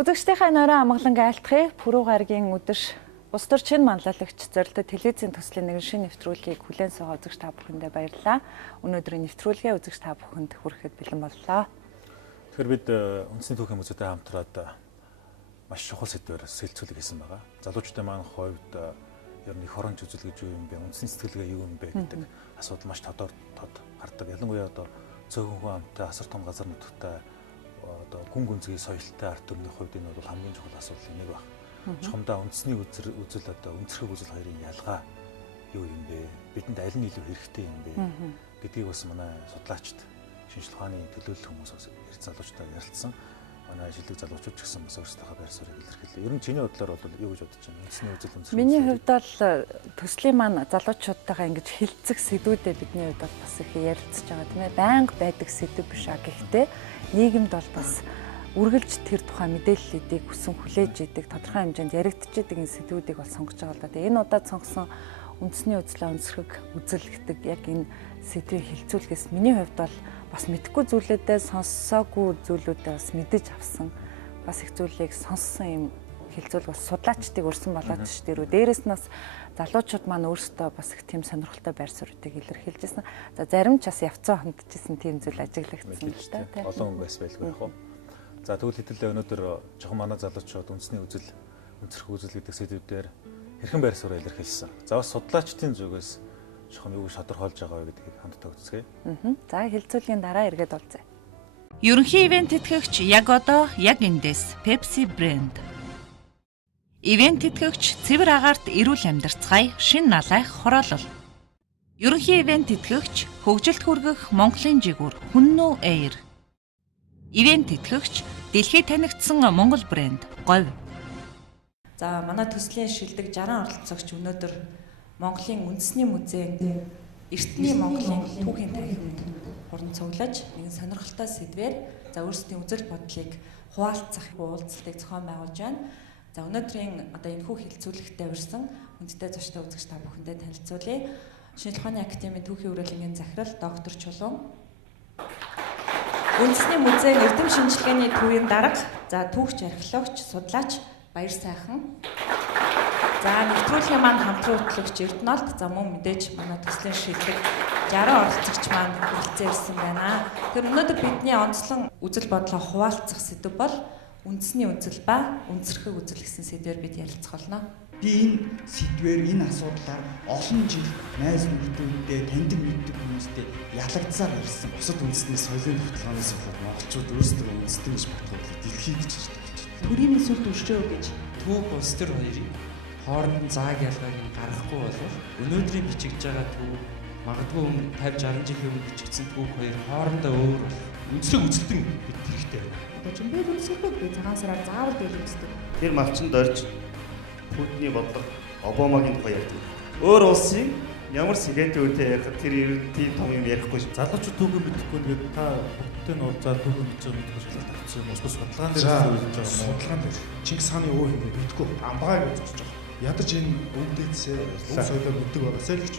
Үзэгчдийнхээ нойрон амгалан айлтгахыг Пүрэв гарагийн өдөр улс төр шинэ манлайлагч зорилттой телевизийн төслийн нэгэн шинэ нэвтрүүлгийг хүлээн суугаа үзэгч та бүхэндээ баярлалаа. Өнөөдрийн нэвтрүүлгээ үзэгч та бүхэнд хүрэхэд бэлэн боллоо. Тэгэхээр бид үндэсний түүхийн музейтэй хамтраад маш чухал сэдвээр сэлцүүлэг хийсэн байгаа. Залуучуудын маань хувьд ер нь их оронч үзэл гэж юу юм бэ? Үндэсний сэтгэлгээ юу юм бэ гэдэг асуудал маш тод гардаг. Ялангуяа одоо цөөхөн хүн амтай асар том газар нутагтай одоо гүн гүнзгий соёлтой арт түмний хувьд энэ бол хамгийн чухал асуудлын нэг баг. Чухамдаа үндэсний үзэл одоо өнцөрхөг үзэл хоёрын ялгаа юу юм бэ? Бидэнд аль нь илүү хэрэгтэй юм бэ гэдгийг бас манай судлаачид шинжлэх ухааны төлөөлөл хүмүүс ярьж залуучтай ярилцсан. Манай шилдэг залуучууд ч гэсэн бас өөрсдийнхөө байр суурийг илэрхийлээ. Ер нь чиний бодлоор бол юу гэж бодож байна? Үндэсний үзэл өнцөрхөг. Миний хувьд бол төслийн маань залуучуудтайгаа ингэж хилцэх сэдвүүдээ бидний хувьд бол бас их ярилцж байгаа тийм ээ. Байнга байдаг сэдв биш а гэхдээ нийгэмд бол бас үргэлж тэр тухай мэдээллүүдийг хүсэн хүлээж идэг тодорхой хэмжээнд яригдж идэг энэ сэдвүүдийг бол сонгож байгаа л да. Тэгээ энэ удаад сонгосон үндэсний үзлээ өнцөрхөг үзэл гэдэг яг энэ сэдвийг хилцүүлэхээс миний хувьд бол бас мэдхгүй зүйлүүдээ сонссоогүй зүйлүүдээ бас мэдэж авсан бас их зүйлийг сонссон юм хилцүүл бас судлаачдыг өрсөн болоод ш дээрүү. Дээрээс нь бас залуучууд маань өөрсдөө бас их тийм сонирхолтой байр суурьтыг илэрхийлж байсан. За зарим ч бас явцаа хандчихсан тийм зүйл ажиглагдсан л та тийм. Олон хүн байс байлгүй яг. За тэгвэл хэдүүлээ өнөөдөр жоохон манай залуучууд үндэсний үзэл өнцөрхөг үзэл гэдэг сэдвээр хэрхэн байр суурь илэрхийлсэн. За бас судлаачдын зүгээс жоохон юу гэж тодорхойлж байгаа вэ гэдгийг хамтдаа үзье. За хилцүүлгийн дараа эргээд олзъя. Ерөнхий ивент тэтгэгч яг одоо яг эндээс Pepsi брэнд. Ивент тэтгэгч цэвэр агаарт эрүүл амьдарцгаая шин налайх хороолол. Ерөнхий ивент тэтгэгч хөгжилд хүргэх Монголын жигүүр Хүннүү Air. Ивент тэтгэгч дэлхийд танигдсан Монгол брэнд Говь. За манай төслийн шилдэг 60 оролцогч өнөөдөр Монголын үндэсний музейн Эртний Монголын түүхийн танхимд хурдан цуглаж нэгэн сонирхолтой сэдвээр за өөрсдийн үзэл бодлыг хуваалцах уулзалтыг зохион байгуулж байна. За өнөөдрийн одоо энэхүү хилцүүлэгтээ урьсан хүндтэй зочтой үзэгч та бүхэндээ танилцуулъя. Шинжлэх ухааны академийн түүхийн хүрээлэнгийн захирал доктор Чулуун. Үндэсний музейн эрдэм шинжилгээний төвийн дарга, за түүхч археологч, судлаач Баяр сайхан. За нэвтрүүлгийн маань хамтран хөтлөгч Эрдэнэлт, за мөн мэдээж манай төслийн шилдэг 60 оролцогч маань хүрэлцэн ирсэн байна. Тэр өнөөдөр бидний онцлон үзэл бодлоо хуваалцах сэдв бол үндэсний үзэл ба өнцөрхөг үзэл гэсэн сэдвээр бид ярилцах болно. Би энэ сэдвээр энэ асуудлаар олон жил найз нөхдөдөө таньдаг мэддэг хүмүүстэй ялагдсаар ирсэн. Бусад үндэсний соёлын хөтөлбөрөөс болоод монголчууд өөрсдөө үндэстэй гэж бодоход дэлхий гэж байна. Төрийн эсвэл өшрөө гэж төв улс төр хоёрын хооронд зааг ялгааг нь гаргахгүй бол өнөөдрийн бичигдэж байгаа төв магадгүй 50-60 жилийн өмнө бичигдсэн төв хоёр хоорондоо өөр үндэсээ үзэлтэн бид хэрэгтэй байна. Одоо жимбэг үндэсгүйг би цагаан сараар заавал биелүүлдэг. Тэр малчинд орж Путиний бодлого Обамагийн тухай ярьдаг. Өөр улсын ямар сэгээдүүдтэй ярих тэр тийм том юм ярихгүй шүү. Залуучууд түүхэн мэдэхгүй тэгээд та бүгдтэй нь уулзаад түүхэн мэдж байгаа мэдгүй шалгалт авчихсан юм уу? Судалгаан дээр хэлж байгаа юм уу? Судалгаан дээр Чингис хааны өө юм мэдгүй амбааг зогсож байгаа. Ядаж энэ өвдөцөө уг соёлоо мэддэг байгаасаа л гэж.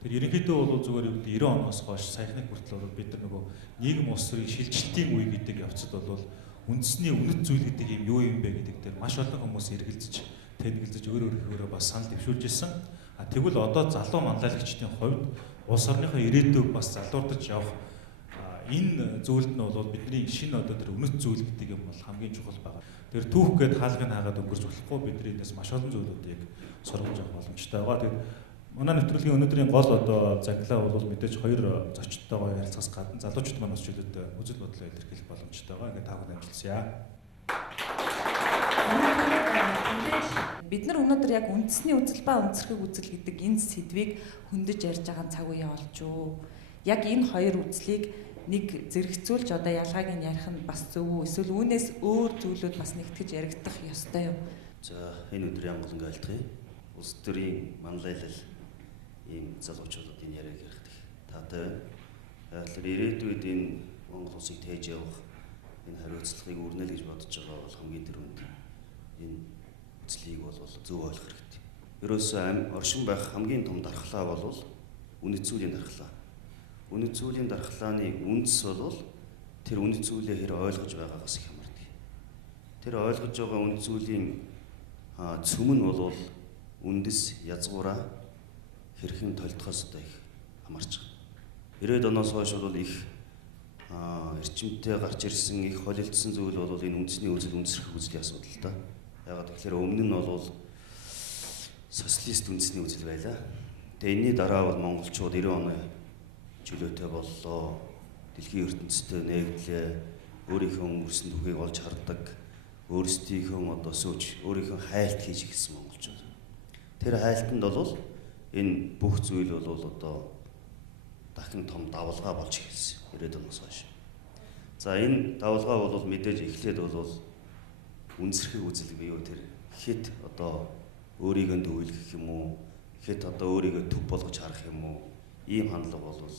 Тэр ерөнхийдөө бол зүгээр юу гэдэг 90 оноос хойш саяхныг хүртэл бол бид нар нөгөө нийгэм улс төрийн шилжилтийн үе гэдэг явцад бол үндэсний үнэт зүйл гэдэг юм юу юм бэ гэдэг дээр маш олон хүмүүс эргэлзэж тэнэглэж өөрөөрөө бас санал дэвшүүлж ирсэн. Тэгвэл одоо залуу манлайлагчдын хувьд улс орныхоо ирээдүйг бас залуурдаж явах энэ зүйлд нь бол бидний шинэ одоо тэр үнэт зүйл гэдэг юм бол хамгийн чухал байгаа. Тэр түүх гээд хаалгыг хаагаад өнгөрч болохгүй бидний энэс маш олон зүйлүүдийг сургаж авах боломжтой байгаа. Тэгэхээр манай нэвтрүүлгийн өнөөдрийн гол одоо заглаа бол мэдээж хоёр зочдтойгоо ярилцахаас гадна залуучууд маань бас чөлөөтэй үзэл бодлоо илэрхийлэх боломжтой байгаа. Ингээд таахан амжилтсая. Бид нар өнөөдөр яг үндэсний үзэл ба өнцөрхөг үзэл гэдэг энэ сэдвийг хөндөж ярьж байгаа цаг үе болж юу? Яг энэ хоёр үзлийг нэг зэрэгцүүлж одоо ялгааг нь ярих нь бас зөв үү? Эсвэл үүнээс өөр зүйлүүд бас нэгтгэж яригдах ёстой юу? За энэ өдрийн амгалан айлтгая. Улс төрийн манлайлал ийм залуучуудын яриаг ярих таатай байна. Тэгэхээр ирээдүйд энэ Монгол улсыг тээж явах энэ хариуцлагыг өрнөл гэж бодож байгаа бол хамгийн түрүүнд энэ үзлийг бол зөв ойлгох хэрэгтэй. Ерөөсөө оршин байх хамгийн том дархлаа бол үнэт зүйлийн дархлаа. үнэт зүйлийн дархлааны үндэс бол тэр үнэт зүйлээ хэр ойлгож байгаагаас их хамаардаг. Тэр ойлгож байгаа үнэт зүйлийн цөм нь бол үндэс язгуураа хэрхэн толдохоос одоо их хамаарч байгаа. 90-ад оноос хойш бол их эрчимтэй гарч ирсэн их холилдсон зүйл бол энэ үндэсний үзэл үндэсрэх үзлийн асуудал та. Ягаад гэвэл өмнө нь бол социалист үндэсний үзэл байлаа. Тэгээ энэний дараа бол монголчууд 90 оны чөлөөтэй боллоо. Дэлхийн ертөнцийн нэгдлээ, өөрийнхөө өнгөрсөн түүхийг олж хардаг, өөрсдийнхөө одоо сууж, өөрийнхөө хайлт хийж гисэн монголчууд. Тэр хайлтанд бол энэ бүх зүйл бол одоо дахин том давалгаа болж ирсэн 90-ад оноос хойш. За энэ давалгаа бол мэдээж эхлээд бол үнсэрхэг үзэл бий юу тэр хэд одоо өөрийгөө дүүлгэх юм уу, хэд одоо өөрийгөө төв болгож харах юм уу, ийм хандлага бол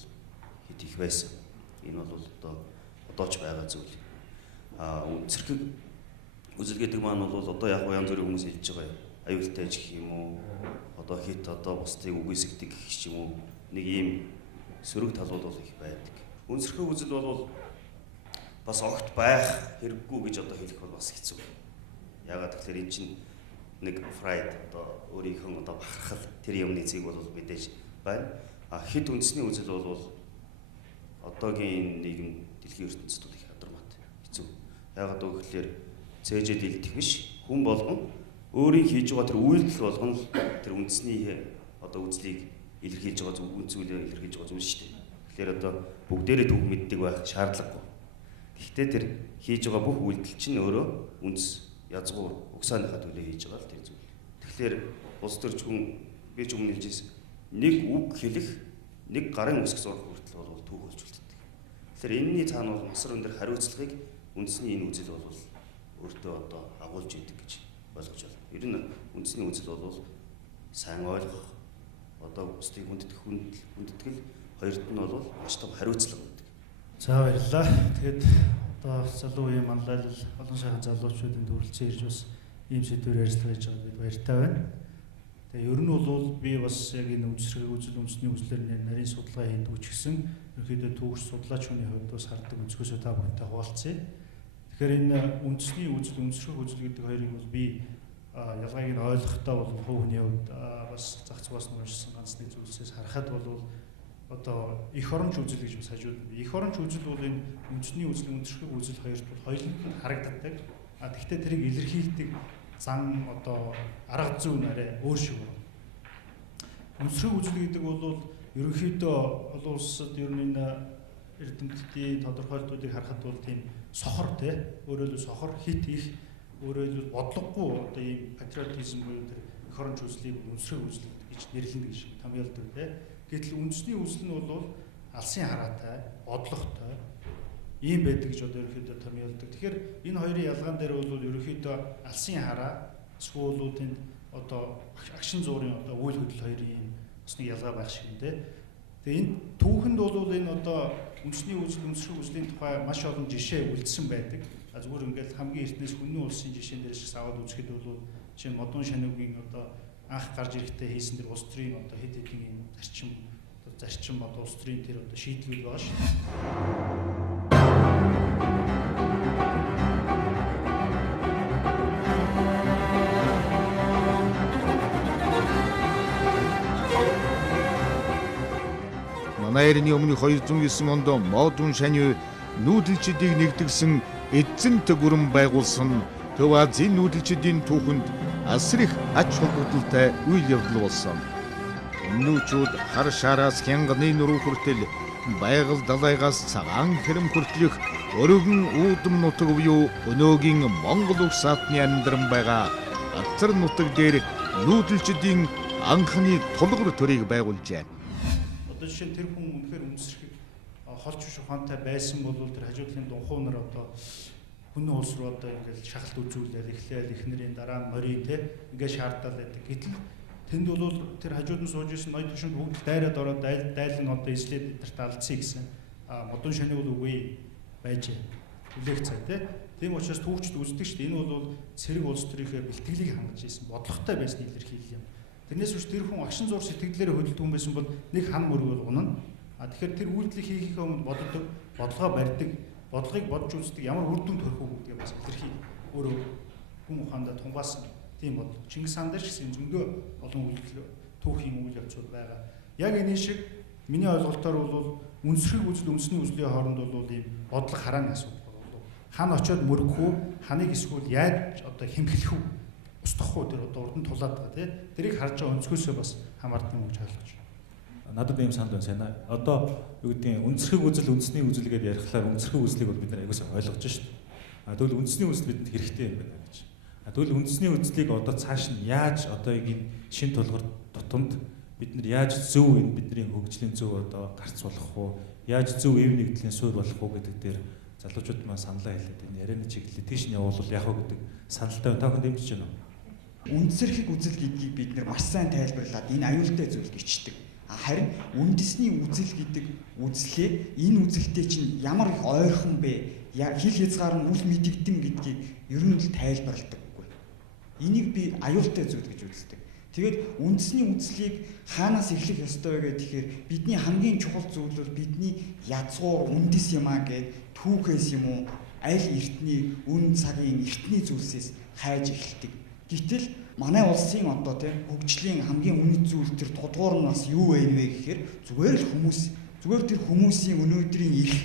хэд их байсан. Энэ бол одоо ч байгаа зүйл. Үнсэрхэг үзэл гэдэг маань бол одоо яг янз бүрийн хүмүүс хэлж байгаа юм. Аюултай гэх юм уу, одоо хэд одоо бусдыг үгүйсгдэг гэх юм уу, нэг ийм сөрөг талууд бол их байдаг. Үнсэрхэг үзэл бол бас огт байх хэрэггүй гэж одоо хэлэх бол бас хэцүү. Ягаад гэвэл эн чинь нэг Фрейд одоо өөрийнхөө одоо бахархал тэр юмны зэг бол мэдээж байна. Хэд үндэсний үзэл бол одоогийн нийгэм дэлхийн ертөнцид бол их адармат хэцүү. Ягаад гэвэл цээжэд илдэх биш хүн болгон өөрийн хийж байгаа тэр үйлдэл болгон л тэр үндэсний одоо үзлийг илэрхийлж байгаа зөв үн зүйлээ илэрхийлж байгаа зүйл шүү дээ. Тэгэхээр одоо бүгдээрээ төв мэддэг байх шаардлагагүй. Гэхдээ тэр хийж байгаа бүх үйлдэл чинь өөрөө үндэс язгуур угсааныхаа төлөө хийж байгаа л тэр зүйл. Тэгэхээр улс төрч хүн би ч өмнө хэлжсэн нэг үг хэлэх нэг гарын үсэг зурх хүртэл бол түүх болж үлддэг. Тэгэхээр энэний цаана бол масар өндөр хариуцлагыг үндэсний энэ үзэл бол өөртөө одоо агуулж идэг гэж ойлгож байна. Ер нь үндэсний үзэл бол сайн ойлгох одоо бусдыг хүндэтгэл хоёрт нь бол маш том хариуцлага байдаг. За баярлалаа. Тэгэд одоо залуу үеийн манлайлал олон сайхан залуучуудын төрөлцөн ирж бас ийм сэдвээр ярилцлага хийж байгаад бид баяртай байна. Тэгээ ер нь бол би бас яг энэ үндэсрэг үзэл үндэсний үзлэр нарийн судалгаа хийдэг ч гэсэн ерөнхийдөө түүх судлаач хүний хувьд бас хардаг өнцгөөсөө та бүхэнтэй хуваалцъя. Тэгэхээр энэ үндэсний үзэл үндэсрэг үзэл гэдэг хоёрыг бол би ялгааг нь ойлгохдоо бол хувийн хувьд бас зах зугаас нь уншсан ганц нэг зүйлсээс харахад бол одоо эх оронч үзэл гэж бас хажууд нь. Эх оронч үзэл бол энэ үндэсний үзэл үндэсрэг үзэл хоёрт бол хоёуланг нь харагддаг. Тэгэхдээ тэрийг илэрхийлдэг зан одоо арга зүй нь арай өөр шиг байна. Үндэсрэг үзэл гэдэг бол ерөнхийдөө олон улсад ер нь энэ эрдэмтдийн тодорхойлолтуудыг харахад бол тийм сохор тий өөрөөр хэлбэл сохор хит их өөрөөр хэлбэл бодлогогүй одоо ийм патриотизм буюу тэр эх оронч үзлийг үндэсрэг үзэл гэж нэрлэнэ гэж томьёолдог тий. Гэтэл үндэсний үзэл нь бол алсын хараатай, бодлоготой ийм байдаг гэж одоо ерөнхийдөө томьёолдог. Тэгэхээр энэ хоёрын ялгаан дээр бол ерөнхийдөө алсын хараа сүүлүүдийн одоо агшин зуурын одоо үйл хөдлөл хоёрын бас нэг ялгаа байх шиг нэ. Тэгээ энэ түүхэнд бол энэ одоо үндэсний үзэл үндэсрэг үзлийн тухай маш олон жишээ үлдсэн байдаг. Зүгээр ингээд хамгийн эртнээс хүннү улсын жишээн дээрээс аваад үзэхэд бол жишээ нь Модон Шаниугийн одоо анх гарч ирэхдээ хийсэн тэр улс төрийн одоо хэд хэдэн юм зарчим одоо улс төрийн тэр одоо шийдлүүд байгаа шүү. Манай эртний өмнө 209 онд Модон Шаниу нүүдэлчдийг нэгтгэсэн эзэнт гүрэн байгуулсан Төв Азийн нүүдэлчдийн түүхэнд асар их ач холбогдолтой үйл явдал болсон. Нүүчүүд хар шараас хянганы нуруу хүртэл байгаль далайгаас цагаан хэрэм хүртэлх өргөн үүдэн нутаг буюу өнөөгийн Монгол улс саатны амьдран байгаа Атар нутаг дээр нүүдэлчдийн анхны тулгуур төрийг байгуулжээ. Одоо жишээ нь тэр хүн үнэхээр үндэсрэг холч ухаантай байсан бол тэр хажуудлын дунхуу нар одоо хүннү улс руу одоо ингээл шахалт үзүүлээд эхлээл эхнэрийн дараа нь морийн те ингээд шаардаад байдаг. Гэтэл тэнд бол тэр хажууд нь сууж исэн ноёд тушинд бүгд дайраад ороод дайлан одоо эслээд тэрт алдсан гэсэн. Модон Шаниу бол үгүй байж хүлээх цай те. Тийм учраас түүхчд үздэг шүү дээ. Энэ бол цэрэг улс төрийнхээ бэлтгэлийг хангаж исэн бодлоготой байсны илэрхийлэл юм. Тэрнээс үүш тэр хүн агшин зур сэтгэлдээр хөдөлдөг хүн байсан бол нэг хан мөрөөр унана. Тэгэхээр тэр үйлдэлийг хийхээ өмнө боддог, бодлогоо барьдаг, бодлогыг бодж үздэг, ямар үр дүнд хүрэх үү гэдгийг бас илэрхий өөрөө хүн ухаандаа тунгаасан тийм бодлого. Чингис хаан дээр ч гэсэн зөндөө олон үйлдэл түүхийн үйл явцуд байгаа. Яг энэ шиг миний ойлголтоор бол үнсрэг үзэл үндэсний үзлийн хооронд бол ийм бодлого харааны асуудал болов. Хан очиод мөргөх үү, ханыг эсвэл яаж одоо хэмхлэх үү, устгах уу тэр одоо урд нь тулаад байгаа тий. Тэрийг харж байгаа өнцгөөсөө бас хамаардаг юм гэж ойлгож байна. Надад ийм санд байна сайн. Одоо юу гэдгийг үнсрэг үзэл үндэсний үзэл гэдээ ярихлаар үнсрэг үзлийг бол бид нар аягүй сайн ойлгож шít. Тэгвэл үндэсний үзэл бидэнд хэрэгтэй юм байна гэж. Тэгвэл үндэсний үзлийг одоо цааш нь яаж одоо энэ шин тулгуур тутамд бид нар яаж зөв энэ бидний хөгжлийн зөв одоо гарц болох уу? Яаж зөв эв нэгдлийн суурь болох уу гэдэг дээр залуучууд маань саналаа хэлээд энэ ярианы чиглэлийг тийш нь явуул яах вэ гэдэг саналтай байна. Та бүхэн дэмжиж байна уу? Үндсэрхэг үзэл гэдгийг бид нар маш сайн тайлбарлаад энэ аюултай зүйл гिचдэг. Харин үндэсний үзэл гэдэг үзлээ энэ үзэлтэй чинь ямар их ойрхон бэ? Яг хил хязгаар нь үл мэдэгдэн гэдгийг ер нь л тайлбарладаггүй. Энийг би аюултай зүйл гэж үздэг. Тэгээд үндэсний үзлийг хаанаас эхлэх ёстой вэ гэхээр бидний хамгийн чухал зүйл бол бидний язгуур үндэс юм а гэд түүхээс юм уу аль эртний үн цагийн эртний зүйлсээс хайж эхэлдэг. Гэтэл манай улсын одоо тийм хөгжлийн хамгийн үнэт зүйл тэр тулгуур нь бас юу вэ гэхээр зүгээр л зүгээр тэр хүмүүсийн өнөөдрийн эрх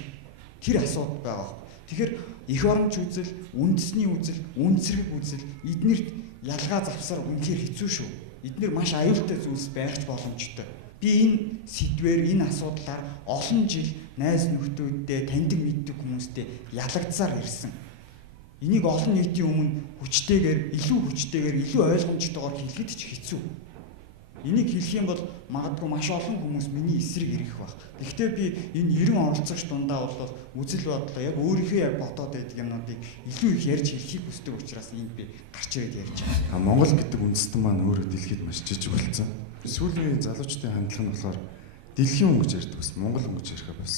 тэр асуудал байгаа. Тэгэхээр эх оронч үзэл, үндэсний үзэл, үндэсрэг үзэл эднэрт ялгаа завсаар үнэхээр хэцүү шүү. Эднэр маш аюултай зүйлс байх боломжтой. Би энэ сэдвээр энэ асуудлаар олон жил найз нөхдөддөө таньдаг мэддэг хүмүүстэй ялагдсаар ирсэн. Энийг олон нийтийн өмнө хүчтэйгээр, илүү ойлгомжтойгоор хэлэхэд ч хэцүү. Энийг хэлэх юм бол магадгүй маш олон хүмүүс миний эсрэг ирэх байх. Гэхдээ би энэ 90 оролцогч дундаа бол үзэл бодлоо яг өөрийнхөө яг бодоод байдаг юмнуудыг илүү их ярьж хэлхийг хүсдэг учраас энд би гарч ирээд ярьж байгаа. Монгол гэдэг үндэстэн маань өөрөө дэлхийд маш жижиг болсон. Сүүлийн залуучдын хандлага нь болохоор дэлхийн хүн гэж ярьдаг бас Монгол хүн гэж ярихгүй бас.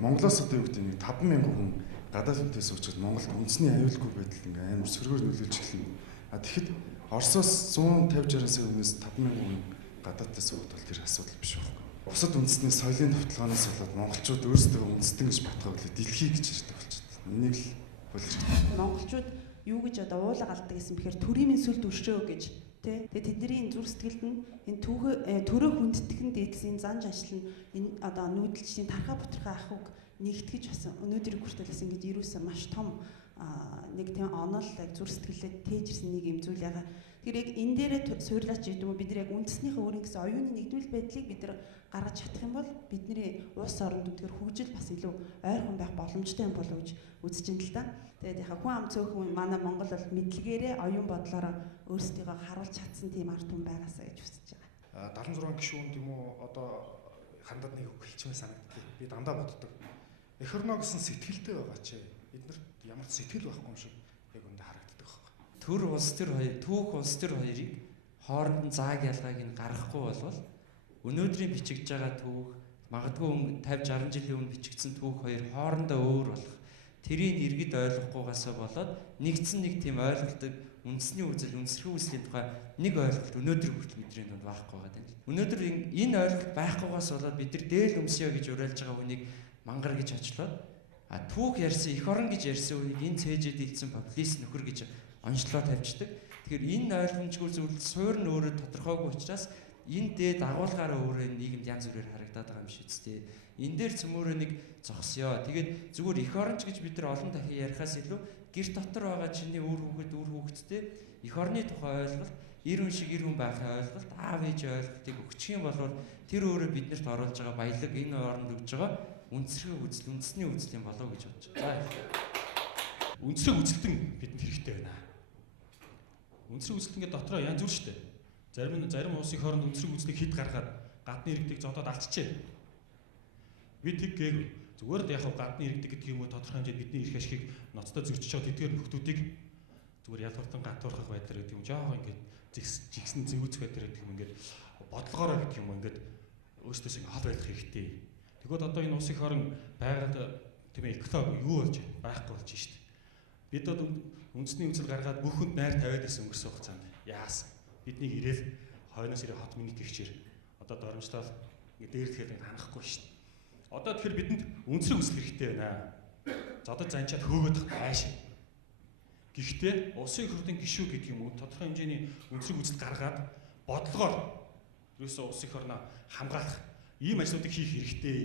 Монголоос одоо юу гэдэг нэг 50000 хүн гадаад үндэс учраас Монголд үндэсний аюулгүй байдал ингээм амар сөргөөр нөлөөлж эхэлнэ. Тэгэхэд Оросоос 150-60 сая хүнээс 50000 хүн гадаадаас суугаад бол тэр асуудал биш байхгүй. Бусад үндэстний соёлын товтлогоноос болоод монголчууд өөрсдөө үндэстэн гэж батгаа болоод дэлхий гэж ярьдаг болчихсон. Энийг л болгож байна. Монголчууд юу гэж одоо уулаа галдаг гэсэн бэхээр төрийн сүлд өршөө гэж тий. Тэгээд тэдний зүрх сэтгэлд нь энэ төрөө хүндэтгэн дээдсэн зан жаншил нь энэ одоо нүүдэлчдийн тархаа бутархаа ахуйг нэгтгэж бас өнөөдрийн хүртэл бас ингэж ирүүлсэн маш том нэг тийм онол зүрх сэтгэлээ тээжирсэн нэг юм зүйл ягаа. Тэгэхээр яг энэ дээрээ суйрлаач гэдэг юм бид нар яг үндэснийхээ өөрийн гэсэн оюуны нэгдвэл байдлыг бид нар гаргаж чадах юм бол бидний улс оронд үнэхээр хөгжил бас илүү ойрхон байх боломжтой юм болов уу гэж үзэж байна л да. Тэгээд яхаа хүн ам цөөхөн манай Монгол бол мэдлэгээрээ оюун бодлороо өөрсдийгөө харуулж чадсан тийм ард түмэн байгаасаа гэж үзэж байгаа. 76 гишүүн тийм үү одоо хандаад нэг хэлчмээ санагддаг. Би дандаа боддог. Эх орно гэсэн сэтгэлтэй байгаа чи эднэрт ямар сэтгэл байхгүй юм шиг яг өндө харагддаг байхгүй. Төр улс төр хоёр, түүх улс төр хоёрыг хооронд нь зааг ялгааг нь гаргахгүй болвол өнөөдрийн бичигдж байгаа түүх магадгүй 50 60 жилийн өмнө бичигдсэн түүх хоёр хоорондоо өөр болох. Тэрийг иргэд ойлгохгүйгаасаа болоод нэгдсэн нэг тийм ойлголтыг үндэсний үзэл, үндэсрэг үзлийн тухай нэг ойлголт өнөөдөр хүртэл бидний дунд байхгүй байгаа юм. Өнөөдөр энэ ойлголт байхгүйгаас болоод бид нар дээл өмсөё гэж уриалж байгаа хүнийг мангар гэж очлоод түүх ярьсан, эх орон гэж ярьсан үнийг энэ цээжэд илсэн популист нөхөр гэж онцлоо тавьждаг. Тэгэхээр энэ ойлгомжгүй зүйл суурь нь өөрөө тодорхойгүй учраас энэ дээд агуулгаараа өөрөө нийгэмд янз бүрээр харагдаад байгаа юм шиг үстэй. Энэ дээр цөмөөрөө нэг зогсёо. Тэгээд зүгээр эх оронч гэж бид нар олон дахин ярихаас илүү гэр дотор байгаа чиний үр хүүхэдтэй эх орны тухай ойлголт, эр хүн шиг эр хүн байхын ойлголт, аав ээжийн ойлголтыг өгчих юм бол тэр өөрөө биднэрт оруулж байгаа баялаг энэ оронд өгж байгаа үндэсрэг үзэл, үндэсний үзэл юм болов уу гэж бодож байна. Үндэсрэг үзэлтэн бидэнд хэрэгтэй байна. Үндэсрэг үзэлтэнгээ дотроо янз бүр шүү дээ. Зарим улсын хооронд үндэсрэг үзлийг хэд гаргаад гадны иргэдийг зодоод алдчихжээ. Бид тэг гээгүй. Зүгээр л яг гадны иргэдэг гэдэг юм уу тодорхой хэмжээнд бидний эрх ашигыг ноцтой зөрчиж байгаа тэдгээр нөхдүүдийг зүгээр ялгартан гатуурхах байдлаар гэдэг юм жоох ингээд жигсэн зэвүүцэх байдлаар гэдэг юм ингээд бодлогоороо гэдэг юм ингээд өөрсдөөс ингээд хол байх хэрэгтэй. Тэгвэл одоо энэ улсын хорон байгаад тийм ээ эколог юу болж байна? Байхгүй болж шít. Бид одоо үндэсний үзэл гаргаад бүх хүнд найр тавиад байсан өнгөрсөн хугацаанд яасан? Биднийг ирээл хойноос ирээ хот миний гихчээр одоо доромжлол ингээд дээр тэгэхээр ханахгүй шít. Одоо тэгэхээр бидэнд үндэсрэг үзэл хэрэгтэй байна. Зодод занчаад хөөгдөх байшин. Гэхдээ улсын их хурлын гишүүд гэдэг юм уу тодорхой хэмжээний үндэсрэг үзэл гаргаад бодлогоор ерөөсөө улсын их орноо хамгаалах ийм ажлуудыг хийх хэрэгтэй.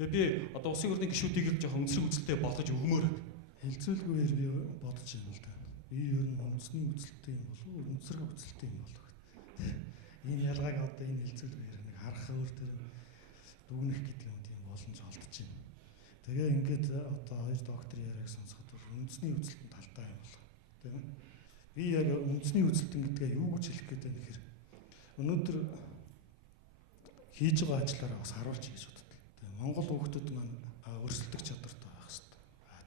Тэгээ би одоо улсын их хурлын гишүүдийг жоохон үндэсрэг үзэлтэй болгож өгмөр. Хэлцүүлгүйгээр би бодож байна л да. Би ер нь үндэсний үзэлтэй юм болов уу, үндэсрэг үзэлтэй юм болов уу. Энэ ялгааг одоо энэ хэлцүүлгээр нэг харах өөр төр дүгнэх гэдэг юм тийм боломж олдож байна. Тэгээ ингээд одоо хоёр докторын яриаг сонсоход үндэсний үзэлтэн талтай юм болов. Тийм ээ. Би яг үндэсний үзэлтэн гэдгээ юу гэж хэлэх гээд байна гэхээр өнөөдөр хийж байгаа ажлаараа бас харуулж хийж боддог. Тэгээ Монгол хүүхдүүд маань өрсөлдөх чадвартай байх хэрэгтэй.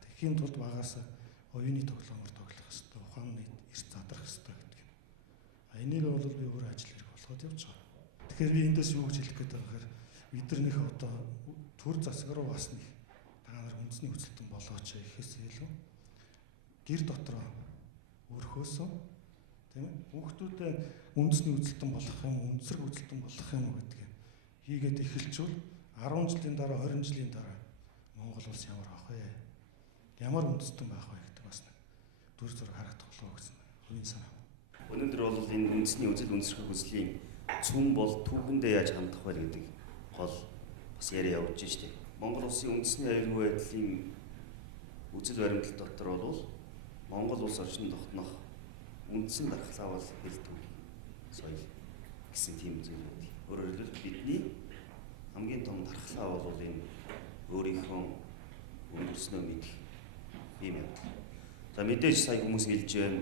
Тэхийн тулд багаас оюуны тоглоомор тоглох хэрэгтэй. Ухааны эрс задрах хэрэгтэй гэдэг юм. Энийг бол би өөрөө ажил хэрэг болгоод явж байгаа. Тэгэхээр би эндээс юу гэж хэлэх гээд байгаа гэхээр бид нар нөх одоо төр засаг руу бас нэг та нар үндэсний үзэлтэн болооч гэхээс илүү гэр дотроо өөрхөөсөө тийм ээ хүүхдүүдэд үндэсний үзэлтэн болох юм, үндэсрэг үзэлтэн болох юм гэдгийг хийгээд эхэлчихвэл 10 жилийн дараа 20 жилийн дараа Монгол улс ямар авах вэ? Ямар үндэстэн байх вэ гэдэг бас нэг дүр зураг харагдах болов гэсэн хувийн санаа. Өнөөдөр бол энэ үндэсний үзэл үндэсрэг үзлийн цөм бол түүхэндээ яаж хандах вэ гэдэг гол бас яриа явуулж штеп. Монгол улсын үндэсний аюулгүй байдлын үзэл баримтлал дотор бол Монгол улс орчин тогтнох үндсэн дархлаа бол хэлдэг соёл гэсэн тийм зүйл байдаг. Өөрөөр хэлбэл бидний хамгийн том дархлаа бол энэ өөрийнхөө өнгөрснөө мэдэх юм юм. За мэдээж сая хүмүүс хэлж байна.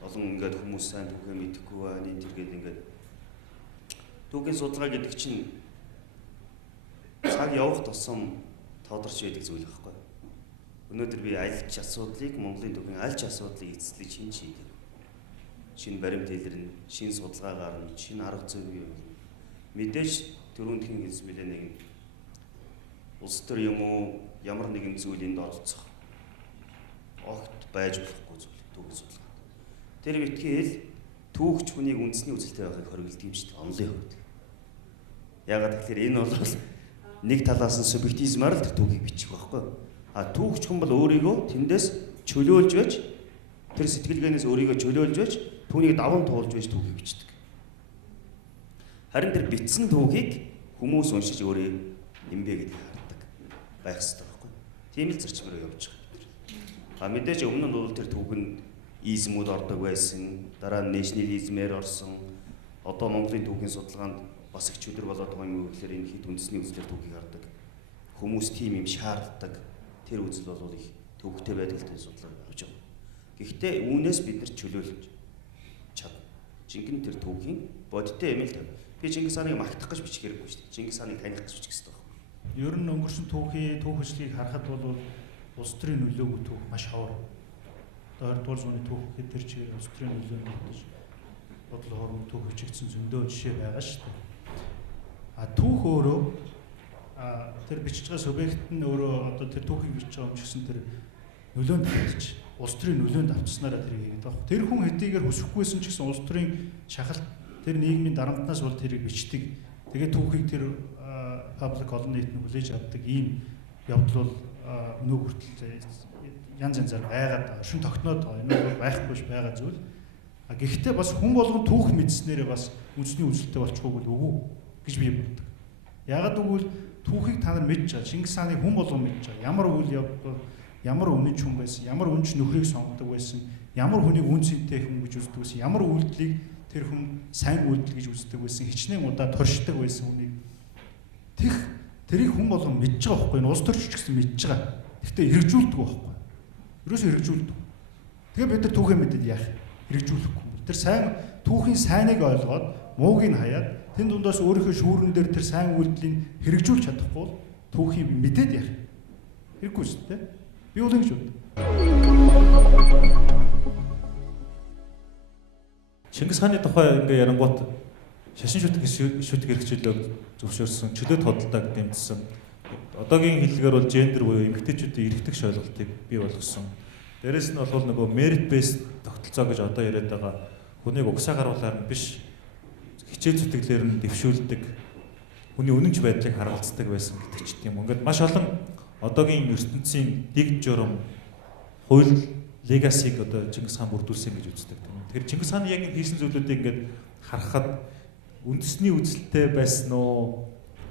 Олон ингээд хүмүүс сайн түүхээ мэдэхгүй байна. Энэ төргээд ингээд түүхийн судалгаа гэдэг чинь цаг явах тусам тодорч байдаг зүйл байхгүй. Өнөөдөр би аль ч асуудлыг Монголын түүхийн аль ч асуудлыг эцэслэж шийдэх. Шинэ баримт илэрнэ, шинэ судалгаа гарна, шинэ арга зүй бий болно. Мэдээж түрүүндхийн хэлсэн билээ нэг улс төр юм уу ямар нэгэн зүйлинд оролцох огт байж болохгүй зүйл түүхийн судалгаа. Тэр битгийл түүхч хүнийг үндэсний үзэлтэй байхыг хоригддаг юм шүү дээ. Онлын хувьд. Ягаад гэвэл энэ бол нэг талаас нь субъективизмаар л түүхийг бичих байхгүй. Түүхч хүн бол өөрийгөө тэндээс чөлөөлж байж тэр сэтгэлгээнээс өөрийгөө чөлөөлж байж түүнийг даван туулж байж түүхийг бичдэг. Харин тэр бичсэн түүхийг хүмүүс уншиж өөрөө эмбэ гэдгийг хардаг байх хэрэгтэй байхгүй. Тийм л зарчмаар явж байгаа. Мэдээж өмнө нь бол тэр түүхэнд измүүд ордог байсан. Дараа нь нэшнлизмээр орсон. Одоо Монголын түүхийн судалгаанд бас их чөлөр болоод байгаа юм гэхээр энэ хэд үндэсний үзлэр түүхийг хардаг. Хүмүүс тийм юм шаарддаг. Тэр үзэл бол их төвөгтэй байдаг л тэр судалгаа явж байгаа. Гэхдээ үүнээс бид нар чөлөөлж чадна. Жинхэнэ тэр түүхийн бодиттой юм л тавь. Би Чингис хааныг магтах гэж бичих хэрэггүй шүү дээ. Чингис хааныг таних гэж бичих хэрэгтэй байна. Ер нь өнгөрсөн түүх хөшлийг харахад бол улс төрийн нөлөөгүй түүх маш ховор. Одоо 20 дугаар зууны түүхэд тэр чигээр улс төрийн нөлөөнд бодож бодлого хором түүх хичигдсэн зөндөө жишээ байгаа шүү дээ. Түүх өөрөө тэр бичиж байгаа субъект нь өөрөө одоо тэр түүхийг бичиж байгаа юм ч гэсэн тэр нөлөөнд авчиж улс төрийн нөлөөнд авчснараа тэр хийгээд байгаа. Тэр хүн хэдийгээр хүсэхгүйсэн ч гэсэн улс төрийн шахалт тэр нийгмийн дарамтнаас бол тэрийг бичдэг. Тэгээд түүхийг тэр public colonnade нь хүлээж авдаг ийм явдал бол өнөө хүртэл янз янзаар байгаад шин тогтноод байгаа. Энэ бол байхгүй ш байгаа зүйл. Гэхдээ бас хүн болгон түүх мэдснээрээ бас үндэсний үзэлтэй болчихгүй үгүй гэж би боддог. Ягаад гэвэл түүхийг та нар мэдж байгаа. Чингис хааны хүн болгон мэдж байгаа. Ямар үйл явдал, ямар үнэн ч хүн байсан, ямар үнч нөхрийг сонгодог байсан, ямар хүнийг үн цэнтэй хүн гэж үздэг байсан, ямар үйлдэлийг тэр хүн сайн үйлдэл гэж үздэг байсан, хичнээн удаа туршдаг байсан хүнийг тэрийг хүн болгон мэдж байгаа байхгүй. Энэ улс төрч ч гэсэн мэдж байгаа. Гэхдээ хэрэгжүүлдэг байхгүй. Ерөөсөө хэрэгжүүлдэг. Тэгээ бид нар түүхээ мэдээд яах вэ? Хэрэгжүүлэхгүй. Тэр сайн түүхийн сайныг ойлгоод муугийг хаяад тэн дундаас өөрийнхөө шүүрэн дээр тэр сайн үйлдэлийг хэрэгжүүлж чадахгүй бол түүхийг мэдээд яах вэ? Хэрэггүй шүү дээ. Би бол ингэж боддог. Чингис хааны тухай ингээ ярангуут шашин шүтэг хэрэгчлөө зөвшөөрсөн, чөлөөт хөдөлтөд дэмжсэн. Одоогийн хэллэгээр бол гендер буюу эмэгтэйчүүдийн эрхтгч ойлголтыг бий болгосон. Дээрээс нь бол нөгөө merit based тогтолцоо гэж одоо яриад байгаа хүнийг угсаа гаруулаар нь биш хичээл зүтгэлээр нь дэвшүүлдэг хүний үнэнч байдлыг харуулцдаг байсан гэдэг ч тийм. Ингээд маш олон одоогийн ертөнцийн дэг журам хууль легасиг одоо Чингис хаан бүрдүүлсэн гэж үздэг тийм. Тэгэхээр Чингис хааны яг хийсэн зүйлүүдийг ингээд харахад үндэсний үзэлтэй байсан уу?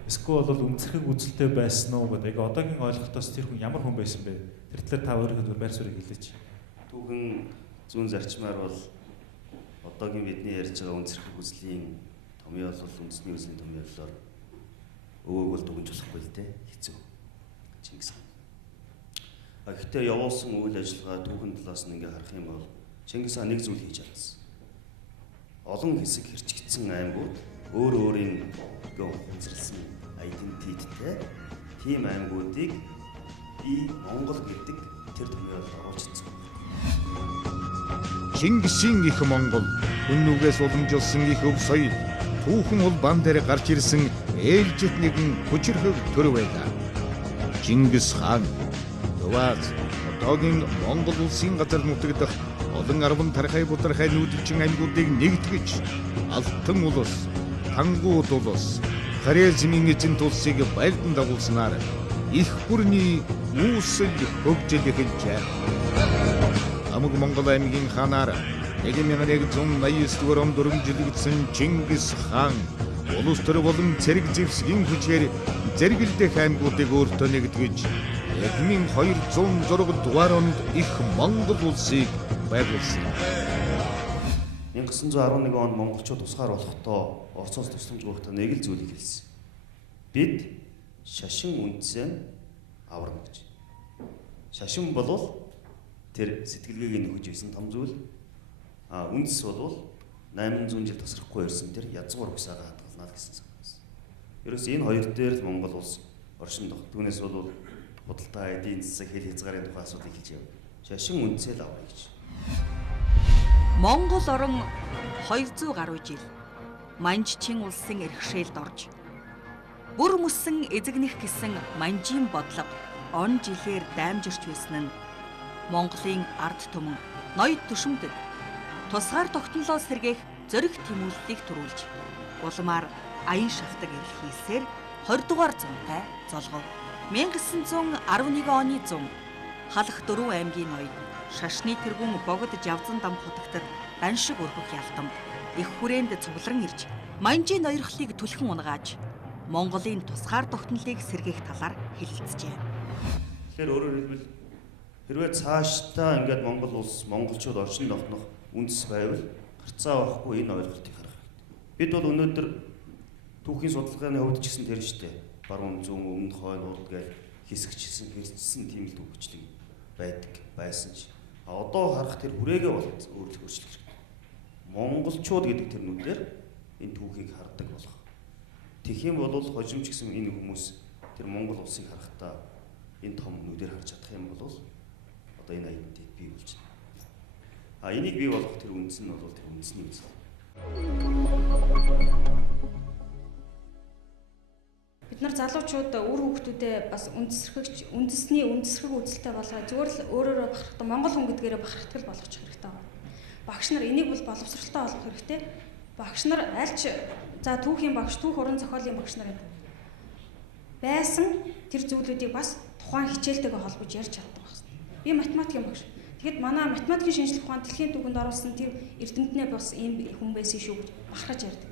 Эсвэл бол үнцэрхэг үзэлтэй байсан уу гэдэг. Яг одоогийн ойлголтоос тэр хүн ямар хүн байсан бэ? Тэр талаар та өөрийнхөө байр суурийг хэлээч. Түүхэн зүүн зарчмаар бол одоогийн бидний ярьж байгаа үнцэрхэг үзлийн томьёо бол үндэсний үзлийн томьёолоор өвөөг бол дүгнж болохгүй л дээ. Хэцүү. Чингис хаан. Гэхдээ явуулсан үйл ажиллагаа түүхэн талаас нь ингээ харах юм бол Чингис хаан нэг зүйл хийж чадсан. Олон хэсэг хэрчигдсэн аймагуд өөр өөрийн үндэслэлсэн айдентиттэй тийм аймагуудыг би Монгол гэдэг тэр томьёолд оруулчихсан. Чингисийн их Монгол хүннүгээс уламжилсан их өв соёл түүхэн улбан дээр гарч ирсэн ээлжит нэгэн хүчрхэг төр байлаа. Чингис хаан Төвөөс одоогийн Монгол улсын газар нутаг дахь олон 10 тархай бутархай нүүдэлчин аймагуудыг нэгтгэж Алтан улс, Тангууд улс, Хорезмийн эзэн тулсыг байлдан дагуулснаар их бүрний үүсэл хөгжил эхэлжээ. Амаг Монгол аймгийн хаанаар 1189 онд өргөмжилэгдсэн Чингис хаан улс төр болон цэрэг зэвсгийн хүчээр зэрэгэлдэх аймагуудыг өөртөө нэгтгэж 1206 дугаар онд их Монгол улсыг байгуулсан. 1911 онд монголчууд тусгаар болохдоо Оросоос тусламж гуйхдаа нэг л зүйлийг хэлсэн. Бид шашин үндсээ аварна гэж. Шашин бол тэр сэтгэлгээг нөхөж исэн том зүйл. Үндэс бол 800 жил тасрахгүй ирсэн тэр язгуур угсаага хадгална гэсэн санаа байсан. Ерөөс энэ хоёр дээр л Монгол улс оршин тогт. Түүнээс бол худалдаа эдийн засаг хэл хязгаарын тухай асуудлыг хийж яв. Шашин үндсээ л аврыг гэж. Монгол орон 200 гаруй жил Манжчин улсын эрхшээлд орж бүр мөсөн эзэгнэх гэсэн Манжийн бодлого он жилээр даймжирч байсан нь Монголын ард түмэн ноёд түшимдэд тусгаар тогтнолоо сэргээх зориг тэмүүллийг төрүүлж улмаар аян шавтаг эрх хийсээр 20 дугаар зуунтай золгов. 1911 оны 100 халах 4 аймгийн ноёд шашны тэргүүн богд жавзан дам хотогтод дан шиг өргөх ялтам их хүрээнд цугларн ирж Манжийн ноёрхлыг түлхэн унгааж Монголын тусгаар тогтнолыг сэргээх талаар хэлэлцжээ. Тэгэхээр өөрөөр хэлбэл хэрвээ цаашдаа ингээд Монгол улс монголчууд орчин тогтнох үндэс байвал гарцаа авахгүй энэ ойлголтыг харах хэрэгтэй. Бид бол өнөөдөр түүхийн судалгааны хувьд ч гэсэн тэр штэ баруун зүүн өмнө хойно урд гэж хэсэгчсэн хэрцсэн тийм л төвчлэг байсан ч одоо харах тэр хүрээгээ бол өөрчлөх хэрэгтэй. Монголчууд гэдэг тэрнүүдээр энэ түүхийг хардаг болох. Тэгэх юм бол хожимч гэсэн энэ хүмүүс тэр Монгол улсыг харахтаа энэ том нүдээр харж чадах юм бол одоо энэ айдентик бий болж байна. Энийг бий болгох тэр үндэс нь бол тэр үндэсний үндэс. Бид нар залуучууд үр хүүхдүүдээ бас үндэсний үндэсрэг үзэлтэй болгоо зүгээр л өөрөөрөө бахархдаг Монгол хүн гэдгээрээ бахархдаг болгочих хэрэгтэй байна. Багш нар энийг бол боловсралтай болгох хэрэгтэй. Багш нар альч за түүхийн багш, түүх уран зохиолын багш нар байсан тэр зүйлүүдийг бас тухайн хичээлтэйгээ холбож ярьж чаддаг байна. Би математикийн багш. Тэгэхэд манай математикийн шинжлэх ухаан дэлхийн түвшинд оруулсан тэр эрдэмтнээ бас ийм хүн байсан шүү гэж бахархаж ярьдаг.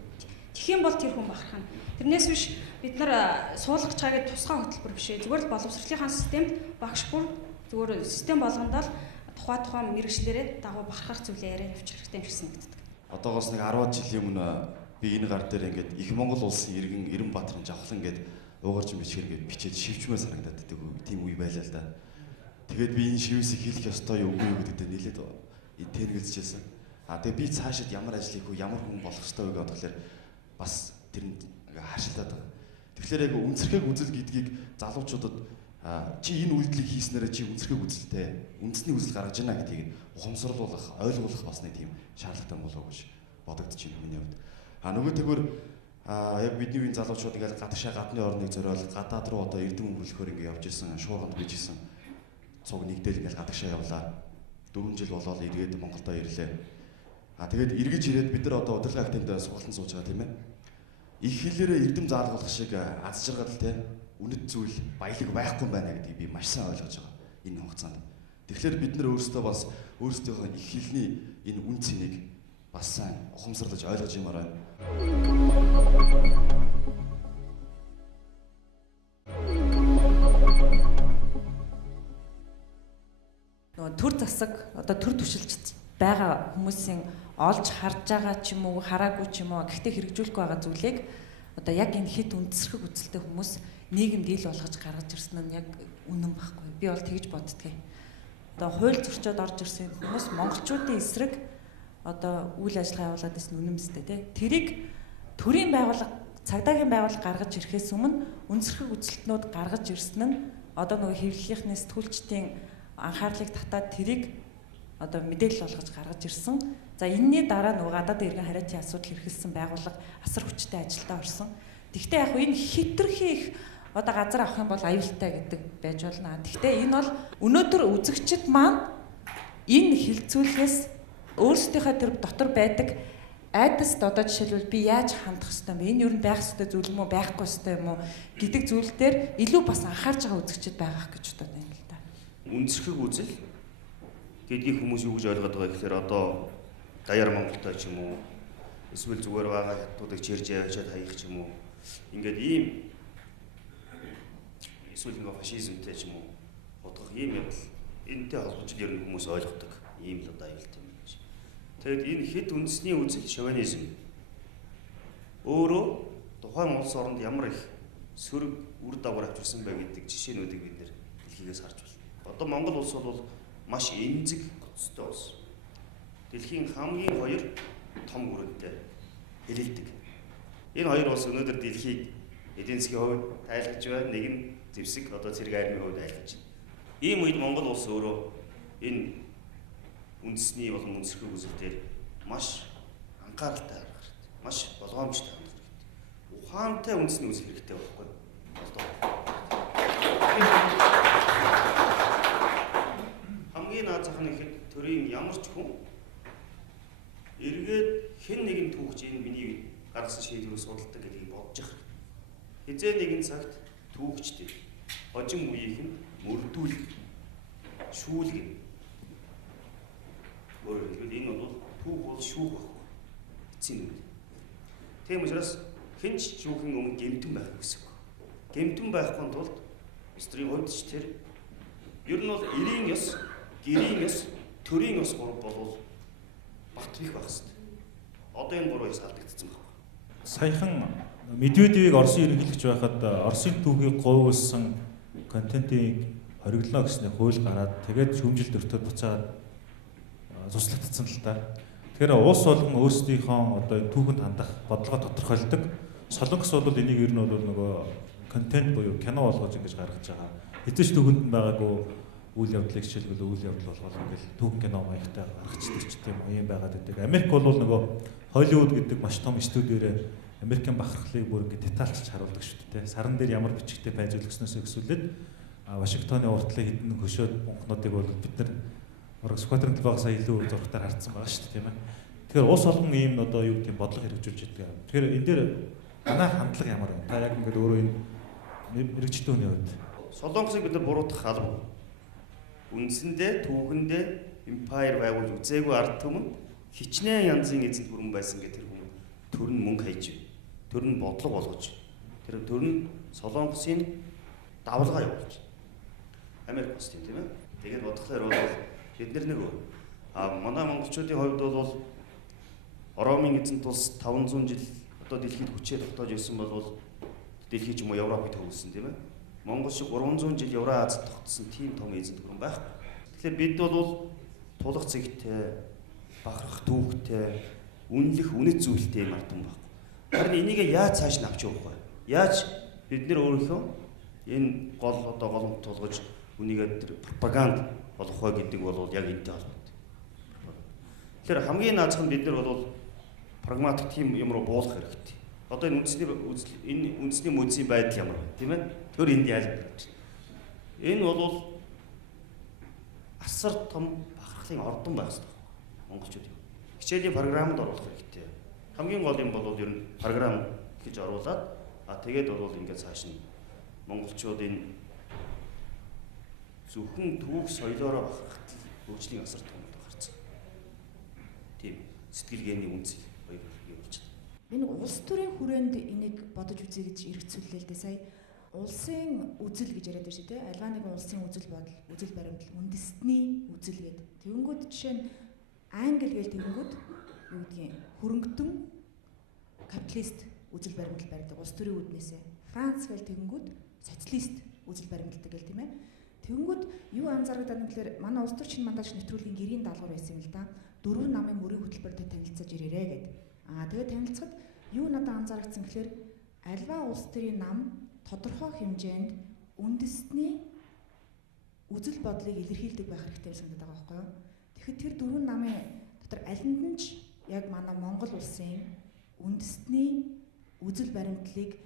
Тэгэх юм бол тэр хүн бахархна. Тэрнээс биш бид нар суулгах цагаад тусгай хөтөлбөр биш ээ. Зүгээр л боловсролынхаа системд багш бүр зүгээр систем болгондоо л тухайн мэргэжлэрээ дагуу бахархах зүйлээ яриад явчих хэрэгтэй юм шиг санагддаг. Одоогоос нэг 10 жилийн өмнө би энэ гар дээр ингээд их Монгол улсын иргэн Эренбаатарын Жавхлан гээд уугарч бичгээр ингээд бичээд шивчмээр санагдаад тийм үе байлаа л да. Тэгээд би энэ шивсийг хийх ёстой юу үгүй юу гэдэгт нэлээд тэнэгэлзэжсэн. Тэгээд би цаашид ямар ажил хийх вэ, ямар хүн болох ёстой вэ гэдэг болохоор бас тэрэнд ингээд харшилтаад байгаа. Тэгэхээр яг үнцэрхэг үзэл гэдгийг залуучуудад чи энэ үйлдэлийг хийснээрээ чи үнцэрхэг үзэлтэй үндэсний үзэл гаргаж байна гэдгийг ухамсарлуулах, ойлгуулах бас нэг тийм шаардлагатай болов уу гэж бодогдож байна миний хувьд. Нөгөө тэгвэр яг бидний үеийн залуучууд ингээд гадагшаа гадны орныг зориул гадаад руу одоо эрдэм өнгөлөхөөр ингээд явж исэн, шуурганд биж исэн. Цуг нэгдэл ингээд гадагшаа явлаа. 4 жил болоод эргээд Монголдо ирлээ. Тэгээд эргэж ирээд бид нар одоо удирдлага активд сургалтанд сууж байгаа тийм ээ. их хэлээрээ эрдэм заалгуулах шиг аз жаргал те үнэт зүйл баялаг байхгүй байна гэдгийг би маш сайн ойлгож байгаа энэ хугацаанд. Тэгэхээр бид нар өөрсдөө бас өөрсдийнхөө их хэлний энэ үн цэнийг бас сайн ухамсарлаж ойлгож юмар байна. Төр засаг одоо төр түшилж байгаа хүмүүсийн олж харж байгаа ч юм уу хараагүй ч юм уу гэхдээ хэрэгжүүлэхгүй байгаа зүйлийг одоо яг энэ хэд үндэсрэх үзэлтэй хүмүүс нийгэмд ил болгож гаргаж ирсэн нь яг үнэн байхгүй. Би бол тэгж боддгийг. Одоо хууль зөрчөөд орж ирсэн хүмүүс монголчуудын эсрэг одоо үйл ажиллагаа явуулаад ирсэн үнэн мэт те. Тэрийг төрийн байгууллага цагдаагийн байгууллага гаргаж ирэхээс өмнө үндэсрэх үзэлтнүүд гаргаж ирсэн нь одоо нөгөө хэвлэлийнхний сэтгүүлчдийн анхаарлыг татаад тэрийг одоо мэдээлэл болгож гаргаж ирсэн. За энэний дараа нөгөө гадаад иргэн хариуцын асуудал эрхэлсэн байгууллага асар хүчтэй ажилдаа орсон. Тэгвэл яг энэ хитрхи их одоо газар авах юм бол аюултай гэдэг байж болно. Тэгвэл энэ бол өнөөдөр үзэгчид маань энэ хилцүүлгээс өөрсдийнхөө тэр дотор байдаг айдаст одоо жишээлбэл би яаж хандах ёстой юм бэ? Энэ юу н байх ёстой зүйл юм уу, байхгүй ёстой юм уу гэдэг зүйл дээр илүү бас анхаарч байгаа үзэгчид байгаа гэж бодод байна л да. Үндэсрэх үзэл гэдгийг хүмүүс юу гэж ойлгоод байгаа гэхээр одоо даяар Монголтой ч юм уу эсвэл зүгээр байгаа хятадуудыг чирж явуулаад хаях ч юм уу ингээд ийм эсвэл нэг фашизмтэй ч юм уу бодох ийм юм энэтэй холбож ер нь хүмүүс ойлгодог ийм л одоо аюултай юм байна. Тэгэд энэ хэд үндэсний үзэл шовинизм өөрөө тухайн улс оронд ямар их сөрөг үр дагавар авчирсан бай гэдэг жишээнүүдийг бид нэр дэлхийгээс харж байна. Одоо Монгол улс бол маш эмзэг гоцтой улс. Дэлхийн хамгийн хоёр том гүрэнтэй хэлэлдэг. Энэ хоёр улс өнөөдөр дэлхийг эдийн засгийн хувьд тайлбарж байна. Нэг нь зэвсэг одоо цэрэг армийн хувьд тайлбарж байна. Ийм үед Монгол улс өөрөө энэ үндэсний болон үндэсрэх үзэлээр маш анхааралтай харах хэрэгтэй. Маш болгоомжтой хандах хэрэгтэй. Ухаантай үндэсний үзэл хэрэгтэй байхгүй юу? Хамгийн наад зах нь ихэд төрийн ямар ч хүн эргээд хэн нэгэн түүхч энэ миний гаргасан шийдвэрийг судалдаг гэдгийг бодож явах. Хизээ нэгэн цагт түүхчдээ хожим үеийнх нь мөрдүүлэх, шүүлгэн. Өөрөөр хэлбэл энэ бол түүх бол шүүх байхгүй. Эцсийн үед. Тийм учраас хэн ч шүүхийн өмнө гэмтэн байх гэсэн үг. Гэмтэн байхгүй тулд стрийн хувьд ч тэр ер нь бол эрийн ёс, гэрийн ёс, төрийн ёс гурав болвол бат их байх хэрэгтэй. Одоо энэ гурвыг салдагдсан байна. Саяхан Медведевийг Оросын ерөнхийлөгч байхад Оросын түүхийг говьулсан контентыг хориглоно гэсний хууль гараад тэгээд шүүмжилт өртөд буцаад туслагдсан л та. Тэгэхээр улс болгон өөрсдийнхөө одоо түүхэнд хандах бодлогоо тодорхойлдог. Солонгос бол энийг ер нь бол нөгөө контент буюу кино болгож ингэж гаргаж байгаа. Эцэш түүхэнд байгаагүй үйл явдлыг жишээлбэл үйл явдал болгоод ингээл түүхэн кино маягтай гаргацдаг ч тийм юм байгаад байдаг. Америк бол нөгөө Холливуд гэдэг маш том студиорээ Америкийн бахархлыг бүр ингэ детальчж харуулдаг шүү дээ. Саран дээр ямар бичгтэй байжуулснаас өксүүлээд Вашингтоны уртлын хідэн хөшөөд бунхнуудыг бол бид нар бараг сквадрын талбайгаас илүү зургатаар хардсан байгаа шүү дээ, тийм ээ. Тэгэхээр улс болгон ийм одоо юу гэдэг бодлого хэрэгжүүлж байдаг. Тэгэхээр энэ дээр манай хандлага ямар вэ? Та яг ингэ өөрөө энэ мэрэгчдийн хүний хувьд Солонгосыг бид нар буруутгах алба. Үндсэндээ түүхэндээ empire байгуул үзээгүй ард түмэн хичнээн янзын эзэнт гүрэн байсан гэдэг тэр хүн төр нь мөнгө хайж байна. Төр нь бодлого болгож байна. Тэр төр нь Солонгосын давлгаа явуулж байна. Америк бас тийм ээ. Тэгээд бодглохоор бол бид нэг манай монголчуудын хувьд бол Ромын эзэнт улс 500 жил одоо дэлхийд хүчээр тогтоож ирсэн бол дэлхий ч юм уу Европыг төвлөсөн тийм ээ. Монгол шиг 300 жил Евразиад тогтсон тийм том эзэнт гүрэн байхгүй. Тэгэхээр бид бол тулах зэгтэй, бахарх түүхтэй, үнэлэх үнэт зүйлтэй юм артан байхгүй. Харин энийг яаж цааш нь авч явах вэ? Яаж бид нэр өөрийнхөө энэ гол одоо голомт тулгаж үнийгээ пропаганд болох вэ гэдэг бол яг энэтэй холбоотой. Тэгэхээр хамгийн наазах нь бид нар бол прагматик тим юм руу буулах хэрэгтэй. Одоо энэ үндэсний мөдийн байдал ямар вэ, тийм ээ? Тэр энд яаж байна? Энэ бол асар том бахархлын ордон байх хэрэгтэй. Монголчууд хичээлийн програмд оруулах хэрэгтэй. Хамгийн гол юм бол ер нь програм гэж оруулаад тэгээд бол ингээд цааш нь монголчуудын зөвхөн түүх соёлоороо бахархад хөгжлийн асар томд гарсан. Тийм сэтгэлгээний үнц хоёр явуулж байна. Энэ улс төрийн хүрээнд энийг бодож үзье гэж эргэцүүллээ л дээ сая. Улсын үзэл гэж яриад байна шүү дээ. Альва нэгэн улсын үзэл бодол, үзэл баримтлал, үндэстний үзэл гэдэг. Тэгэнгүүт жишээ нь англи гээл тэгэнгүүт юу гэдгийг хөрөнгөтөн капиталист үзэл баримтлал барьдаг улс төрийн үүднээсээ. Франц гээл тэгэнгүүт социалист үзэл баримтладаг гэл тийм ээ. Тэгэнгүүт юу анзаарагдаад юм гэхээр манай улс төрчин мандач нэвтрүүлгийн гэрийн даалгавар байсан юм л да. 4 намын мөрийн хөтөлбөртэй танилцаж ирээрээ гэд. Тэгээд танилцахад юу надад анзаарагдсан гэхээр альва улс төрийн нам тодорхой хэмжээнд үндэстний үзэл бодлыг илэрхийлдэг байх хэрэгтэй санагдаад байгаа байхгүй юу? Тэгэхээр тэр 4 намын дотор алинд нь ч яг манай Монгол улсын үндэстний үзэл баримтлалыг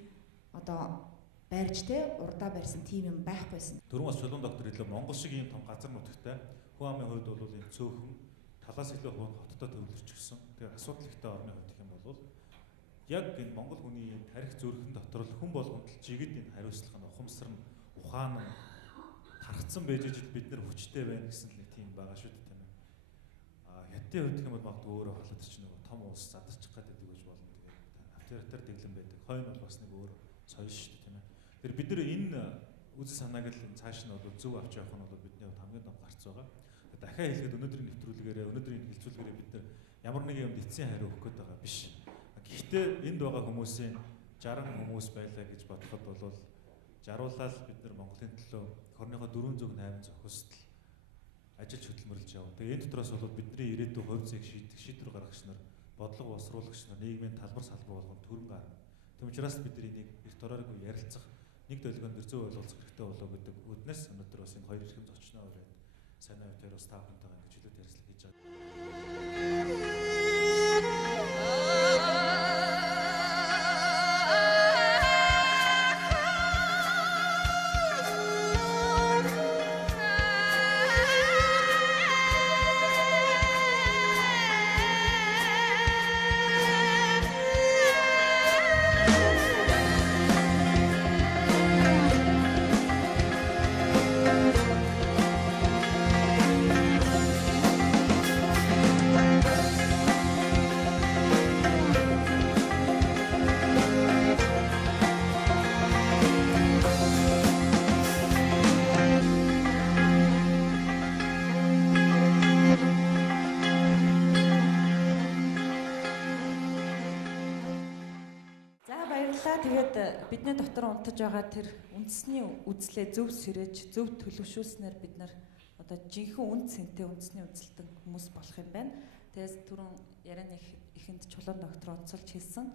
одоо барьж те урдаа барьсан тийм юм байхгүйсэн. Дөрвөн бас чулуун доктор хэлээ Монгол шиг ийм том газар нутагтай хүн амын хувьд бол ийм цөөхөн талаас илүү хоттой төвлөрчихсөн. Тэгэхээр асуудал ихтэй орны хувьд гэх юм бол яг энэ Монгол хүний ийм тарих зүрхэн дотор л хүн болгонд л жигд энэ хариуцлага нь ухамсар нь ухаан нь тархацсан байж ижил бид нар хүчтэй байна гэсэн л нэг тийм байгаа шүү дээ тийм ээ. Хятадын хувьд гэх юм бол магадгүй өөрөө халаад ч нэг том улс задарчих гэдэг гэж болно. Тэгээд авторитар дэглэм байдаг. Хойно бол бас нэг өөр соёл шүү дээ тийм ээ. Тэр бид нар энэ үзэл санааг л цааш нь бол зөв авч явах нь бол бидний хувьд хамгийн том гарц байгаа. Дахиад хэлэхэд өнөөдрийн нэвтрүүлгээрээ өнөөдрийн хэлцүүлгээрээ бид нар ямар нэгэн юмд эцсийн хариу өгөх гээд байгаа биш. Гэхдээ энд байгаа хүмүүсийн 60 хүмүүс байлаа гэж бодоход бол жаруулаад бид нар Монголын төлөө хорныхоо 408 зохистол ажиллаж хөдөлмөрлж яваа. Тэгээ энэ дотроос бол бидний ирээдүйн хувь зээг шийдэх шийдвэр гаргагч нар, бодлого боловсруулагч нар, нийгмийн талбар салбар болгон төрөн гарна. Тэм учраас бид нар энийг эрт ороогүй ярилцах, нэг долгион дээр зөв ойлголцох хэрэгтэй болоо гэдэг үднэс өнөөдөр бас энэ хоёр эрхэм зочноо ураад санаа өвтөр бас та бүхэнтэйгээ ингэж чөлөөт ярилцлага хийж байгаа. Бидний дотор унтаж байгаа тэр үндэсний үзлээ зөв сэрэж, зөв төлөвшүүлснээр бид нар одоо жинхэнэ үн цэнтэй үндэсний үзэлтэн хүмүүс болох юм байна. Тэгээс түрүүн ярианы ихэнд чулуун доктор онцолж хэлсэн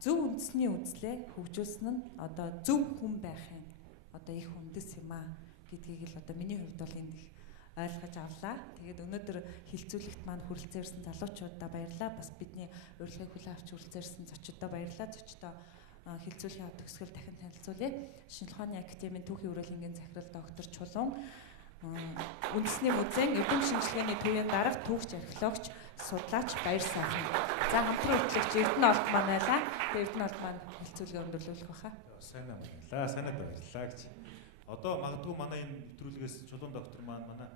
зөв үндэсний үзлээ хөгжүүлсэн нь одоо зөв хүн байхын одоо их үндэс юм аа гэдгийг л одоо миний хувьд бол энд их ойлгож авлаа. Тэгээд өнөөдөр хилцүүлэгт маань хүрэлцээрсэн залуучуудаа баярлалаа. Бас бидний урилгыг хүлээн авч хүрэлцээрсэн зочдоо баярлалаа. Зочдоо хилцүүлгийн төгсгөл дахин танилцуулъя. Шинжлэх ухааны академийн түүхийн үрэлэнгийн захирал доктор Чулуун, үндэсний музейн эвдэм шинжилгээний төвийн дарга түүхч археологч судлаач Баяр сайхан. За хамтран хөтлөгч Эрдэнэ олд маань байлаа. Эрдэнэ олд маань хилцүүлгээ өндөрлүүлэх баха. Сайн байна. Санаад баярлалаа гэж. Одоо магадгүй манай энэ нэвтрүүлгээс Чулуун доктор маань манай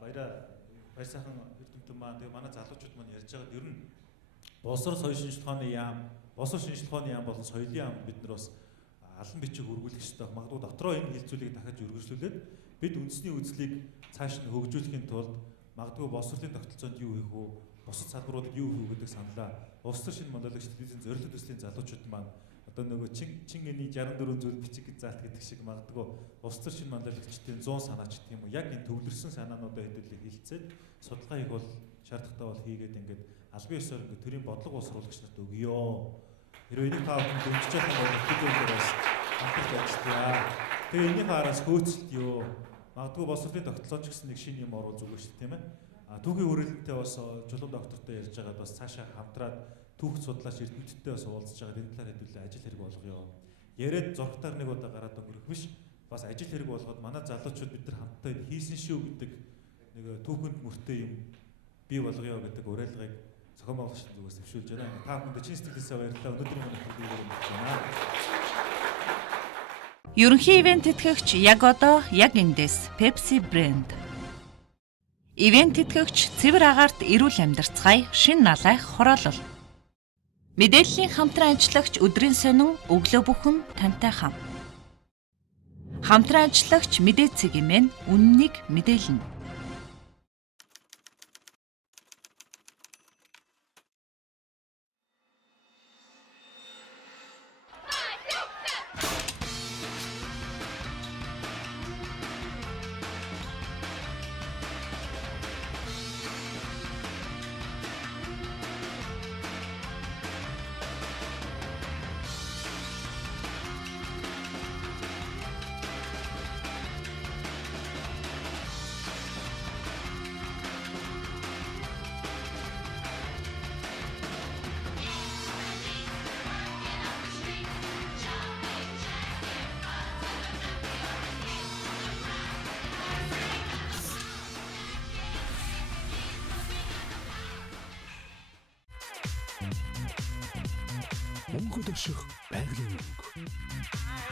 Баяр сайхан эрдэмтэн маань тэгээ манай залуучууд маань ярьж байгаад ер нь боловсрол соёл шинжлэх ухааны яам, боловсрол шинжлэх ухааны яам болон соёлын яам бид нар бас алан бичиг өргүүлэх ёстой. Магадгүй дотроо энэ хилцүүлгийг дахиж үргэлжлүүлээд бид үндэсний үзлийг цааш нь хөгжүүлэхийн тулд магадгүй боловсролын тогтолцоонд юу хийх вэ? Бусад салбаруудад юу хийх вэ гэдэг саналаа улс төр шинэ монологч телевизийн зорилт төслийн залуучууд маань одоо нөгөө чин эний 64 зүйл бичиг заалт гэдэг шиг магадгүй улс төр шинэ монологчдын 100 санаач гэх юм уу яг энэ төвлөрсөн санаануудаа хэдүүлээ хилцээд судалгаа хийх бол шаардлагатай бол хийгээд ингээд албан ёсоор ингээд төрийн бодлого боловсруулагч нарт өгье. Хэрвээ энийг та бүхэн дэмжиж байгаа бол хэдүүлээрээс хамтарч ажиллая. Тэгээ энийхээ араас хөөцөлт юу? Магадгүй боловсролын тогтолцооч гэсэн нэг шинэ юм орвол зүгээр шүү дээ, тийм ээ. Түүхийн үрэлэнтэй бас Чулуун доктортой ярьж байгаад бас цаашаа хамтраад түүх судлаач эрдэмтдтэй бас уулзж байгаа энэ талаар хэдүүлээ ажил хэрэг болгоё. Яриад зургатаар нэг удаа гараад өнгөрөх биш. Бас ажил хэрэг болгоод манай залуучууд бид нар хамтдаа хийсэн шүү гэдэг нэг түүхэнд мөртэй юм бий болгоё гэдэг уриалгыг зохион байгуулагчдын зүгээс төвшүүлж байна. Та бүхэнд чин сэтгэлээсээ баярлалаа. Өнөөдрийн манай хөтөлбөрийг мэдэж байна. Ерөнхий ивент тэтгэгч яг одоо яг эндээс Pepsi брэнд. Ивент тэтгэгч цэвэр агаарт эрүүл амьдарцгаая шин налайх хороолол. Мэдээллийн хамтран ажиллагч өдрийн сонин өглөө бүхэн тантай хам. Хамтран ажиллагч мэдээ цэгийн үннийг мэдээлнэ. Мөнгө дэвших байгалийн мөнгө.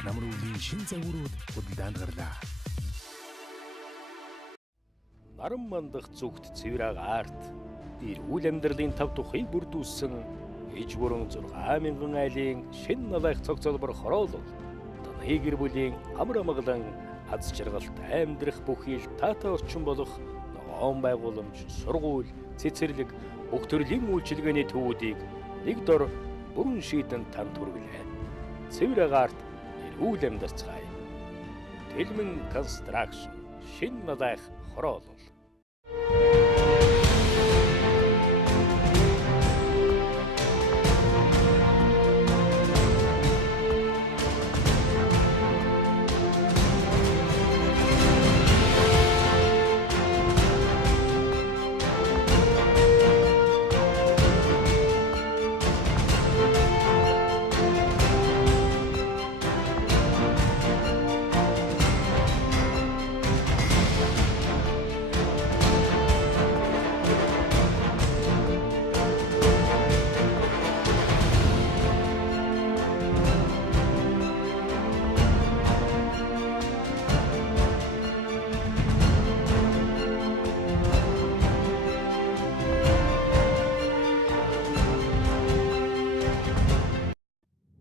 Намар үлийн шин загварууд худалдаанд гарлаа. Наран мандах зүгт цэвэр агаарт эрүүл амьдралын тав тухыг бүрдүүлсэн иж бүрэн 6,000 айлын шин налайх цогцолбор хороолол таны гэр бүлийн амар амгалан аз жаргалт амьдрах бүхий л таатай орчин болох ногоон байгууламж, сургууль, цэцэрлэг бүх төрлийн үйлчилгээний төвүүдийг нэг дор бүрэн шийдэн танд хүргэлээ. Цэвэр агаарт эрүүл амьдарцгаая. Тэлмэн констракшн шин налайх хороолол.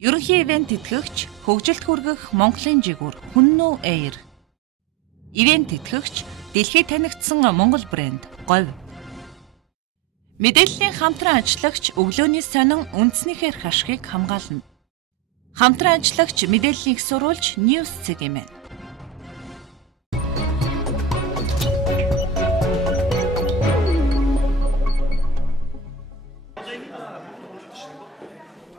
Ерөнхий ивент тэтгэгч хөгжилд хүргэх Монголын жигүүр Хүннүү Air. Ивент тэтгэгч дэлхийд танигдсан Монгол брэнд Говь. Мэдээллийн хамтран ажиллагч өглөөний сонин үндснийхэр хашгийг хамгаална. Хамтран ажиллагч мэдээллийг сурвалж News цэг юм.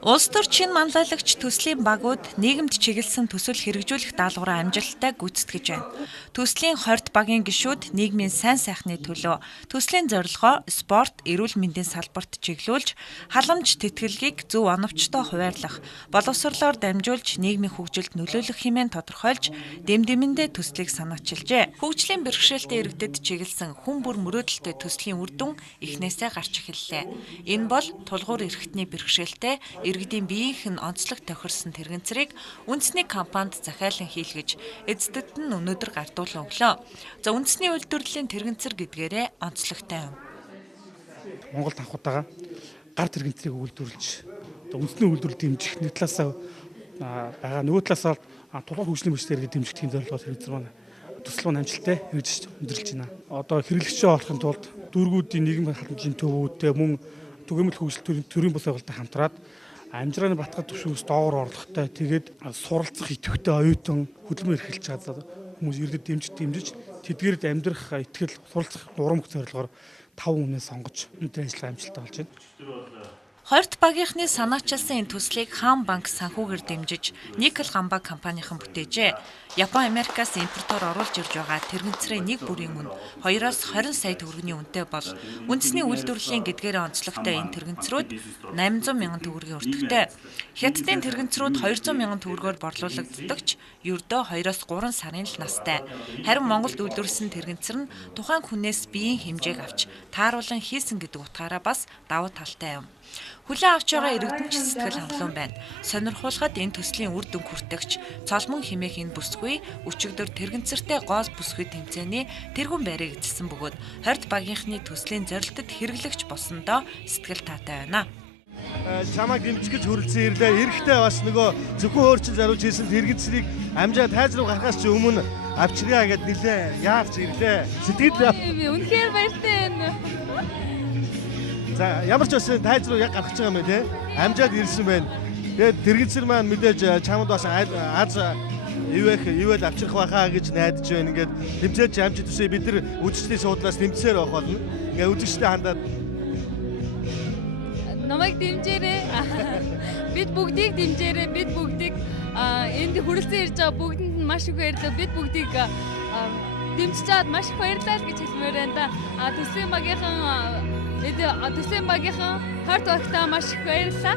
Улс төрчин манлайлагч төслийн багууд нийгэмд чиглэсэн төсөл хэрэгжүүлэх даалгавраа амжилттай гүйцэтгэж байна. Төслийн 20 багийн гишүүд нийгмийн сайн сайхны төлөө төслийн зорилгоо спорт, эрүүл мэндийн салбарт чиглүүлж, халамж тэтгэлгийг зөв оновчтой хуваарлах, боловсрлоор дамжуулж нийгмийн хөгжилд нөлөөлөх хэмээн тодорхойлж, дэндэмэндээ төслийг санаачилжээ. Хөгжлийн бэрхшээлтэй иргэдэд чиглэсэн хүн бүр мөрөөдөлтэй төслийн үр дүн эхнээсээ гарч эхэллээ. Энэ бол тулгуур эрхтний бэрхшээлтэй иргэдийн биеийнх нь онцлог тохирсон тэрэгцэрийг үндэсний компанид захиалан хийлгэж эздэд нь өнөөдөр гардуулан өглөө. За үндэсний үйлдвэрлэлийн тэрэгцэр гэдгээрээ онцлогтой юм. Монголд анхудаага гар тэрэгцрийг үйлдвэрлэж үндэсний үйлдвэрлэл дэмжих нэг талаас байгаа нөгөө талаас тулгуур хөгжлийн бэрхшээлээр дэмжих тийм зорилгоор тэрэгцэр маань төсөл маань амжилттай хэрэгжиж өндөрлөж байна. Одоо хэрэглэгчээ олохын тулд дүүргүүдийн нийгмийн халамжийн төвүүдтэй мөн түгээмэл хөгжил төрийн бус байгуулалттай хамтраад амжиргааны батгах төвшөөс доогоор орлоготой тэгээд суралцах идэвхтэй оюутан хөдөлмөр эрхэлж чадаад хүмүүс иргэдэд дэмжиж тэдгээрд амьдрах итгэл суралцах нурам зорилгоор 5 үнээ сонгож өндөр ажиллагаа амжилттай болж байна. Хоёрт багийнхны санаачилсан энэ төслийг Хаан банк санхүүгээр дэмжиж Никkel гамбаа компанийн бүтээжээ. Япон Америкаас импортоор оруулж ирж байгаа тэрэгцрээ нэг бүрийн үн 2-оос 20 сая төгрөгийн үнэтэй бол үндэсний үйлдвэрлэлийн гэдгээрээ онцлогтой энэ тэрэгцрүүд 800 мянган төгрөгийн өртөгтэй. Хятадын тэрэгцрүүд 200 мянган төгрөгөөр борлуулагддаг ч ердөө 2-оос 3 сарын л настай. Харин Монголд үйлдвэрлэсэн тэрэгцэр нь тухайн хүнээс биеийн хэмжээг авч тааруулан хийсэн гэдэг утгаараа бас давуу талтай юм. Хүлээн авч байгаа иргэдэн ч сэтгэл хангалуун байна. Сонирхуулахад энэ төслийн үр дүн хүртэгч цолмон хэмээх энэ бүсгүй өчигдөр тэрэгцэртэй гол бүсгүй тэмцээний тэргүүн байрыг эзэлсэн бөгөөд хорт багийнхны төслийн зорилтод хэрэглэгч болсондоо сэтгэл таатай байна. Чамайг дэмжих гэж хүрэлцэн ирлээ. Эрэхтэй бас нөгөө зөвхөн өөрчлөлт заруулж хийсэн тэрэгцрийг амжаа тайз руу гарахаас ч өмнө авчраа гэд нилээ. Яарч ирлээ. Сэтгэл үнэхээр баяртай байна. За ямар ч бас тайз руу яг гарах гэж байгаа юм байна те. Амжаад ирсэн байна. Тэгээд тэрэгцэр маань мэдээж чамд бас аз ивэл авчрах байхаа гэж найдаж байна. Ингээд тэмцээч амжиж төсөө бид нар үжигчдийн суудлаас тэмцээр авах болно. Ингээд үжигчтэй хандаад намайг дэмжээрэй. Бид бүгдийг дэмжээрэй. Бид бүгдийг энд хүрэлцэн ирж байгаа бүгдэнд нь маш их баярлалаа. Бид бүгдийг дэмжиж чад маш их баярлалаа гэж хэлмээр байна да. Төслийн багийнхан хорт багтаа маш их баярлалаа.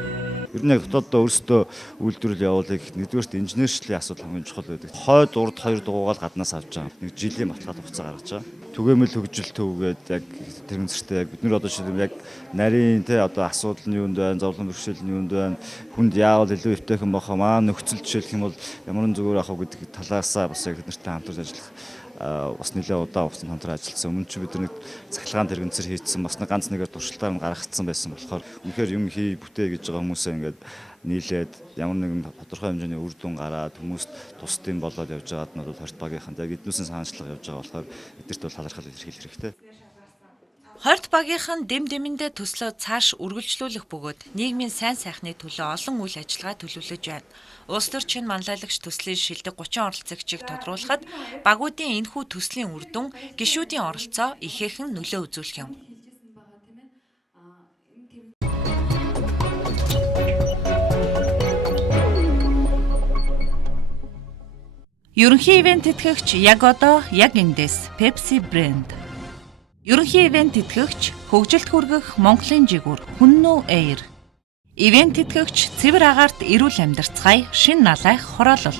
Ер нь яг дотооддоо өөрсдөө үйлдвэрлэл явуулах нэгдүгээрт инженерчлэлийн асуудал хамгийн чухал байдаг. Хойд урд 2 дугуйгаал гаднаас авч байгаа. Нэг жилийн баталгаал хугацаа гаргаж байгаа. Түгээмэл хөгжил төвгээд яг тэрэгцэртэй яг бид нар одоо жишээ яг нарийн те одоо асуудал нь юунд байна, зовлон бэрхшээл нь юунд байна, хүнд яавал илүү эвтэйхэн бохоо маа нөхцөл жишээлх юм бол ямар нэг зүгээр ах гэдэг талаасаа бас яг биднэртэй хамтарч ажиллах бас нэлээд удаа хугацаанд хамтран ажилласан. Өмнө ч бид нэг цахилгаан тэрэгцэр хийцсэн бас ганц нэгээр туршилтаар гаргацсан байсан болохоор үнэхээр юм хий бүтээ гэж байгаа хүмүүсээ ингээд нийлээд ямар нэгэн тодорхой хэмжээний үр дүн гараад хүмүүст тусдын болоод явж байгаад нь бол хорт багийнхан яг эднүүсийн санаачлага явж байгаа болохоор эднэрт бол талархал илэрхийлэх хэрэгтэй. Хорт багийнхан дэм дэмэндээ төслөө цааш үргэлжлүүлэх бөгөөд нийгмийн сайн сайхны төлөө олон үйл ажиллагаа төлөвлөж байна. Улс төрчин манлайлагч төслийн шилдэг 30 оролцогчийг тодруулахад багуудын энэхүү төслийн үр дүн гишүүдийн оролцоо ихээхэн нөлөө үзүүлэх юм. Ерөнхий ивент тэтгэгч яг одоо яг эндээс Pepsi брэнд. Ерөнхий ивент тэтгэгч хөгжилд хүргэх Монголын жигүүр Хүннүү Air. Ивент тэтгэгч цэвэр агаарт эрүүл амьдарцгаая шин налайх хороолол.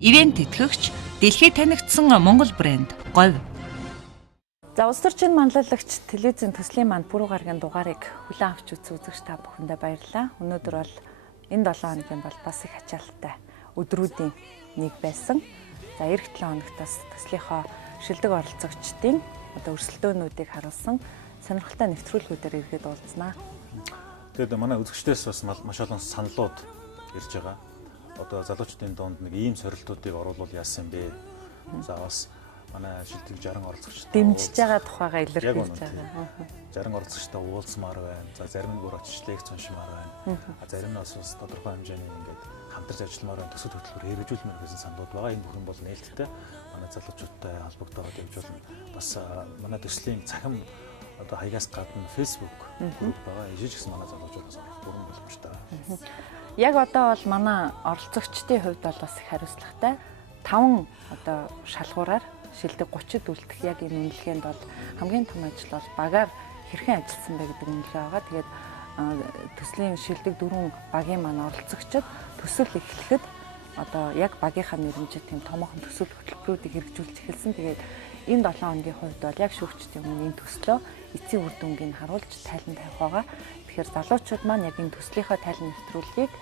Ивент тэтгэгч дэлхийд танигдсан Монгол брэнд Говь. За улс төрчин манлайлагч телевизийн төслийн манд пүрэв гарагийн дугаарыг хүлээн авч үзэгч та бүхэндээ баярлалаа. Өнөөдөр бол энэ 7 хоногийн бол бас их ачаалттай өдрүүдийн нэг байсан. За эх 7 хоногтоос төслийнхоо шилдэг оролцогчдын одоо өрсөлдөөнүүдийг харуулсан сонирхолтой нэвтрүүлгүүдээр иргэд уулзнаа. Тэгээд манай үзэгчдээс бас маш олон саналууд ирж байгаа. Одоо залуучдын донд нэг ийм сорилтуудыг оруулах яасан бэ? За бас манай шилдэг 60 оролцогчтой дэмжиж байгаа тухайгаа илэрхийлж байгаа. 60 оролцогчтой уулзмаар байна. За зарим нь бүр очиж лекц уншмаар байна. Зарим нь бас тодорхой хэмжээний ингээд хамтарч ажилламаар байна. Төсөл хөтөлбөр хэрэгжүүлмээр гэсэн саналууд байгаа. Энэ бүхэн бол нээлттэй манай залуучуудтай холбогдоод явуулна. Бас манай төслийн цахим одоо хаягаас гадна Facebook групп байгаа. Ижиж гэсэн манай залуучуудаас бүрэн боломжтой. Яг одоо бол манай оролцогчдын хувьд бол бас их хариуцлагатай. 5 одоо шалгуураар шилдэг 30-д үлдэх яг энэ үнэлгээнд бол хамгийн том ажил бол багаар хэрхэн ажилласан бэ гэдэг үнэлгээ байгаа. Тэгээд төслийн шилдэг 4 багийн маань оролцогчид төсөл эхлэхэд одоо яг багийнхаа нэрмжид тийм томоохон төсөл хөтөлбөрүүдийг хэрэгжүүлж эхэлсэн. Тэгээд энэ 7 хоногийн хувьд бол яг шүүгчдийн өмнө энэ төслөө эцсийн үр дүнгийг харуулж тайлан тавих байгаа. Тэгэхээр залуучууд маань яг энэ төслийнхөө тайлан нэвтрүүлгийг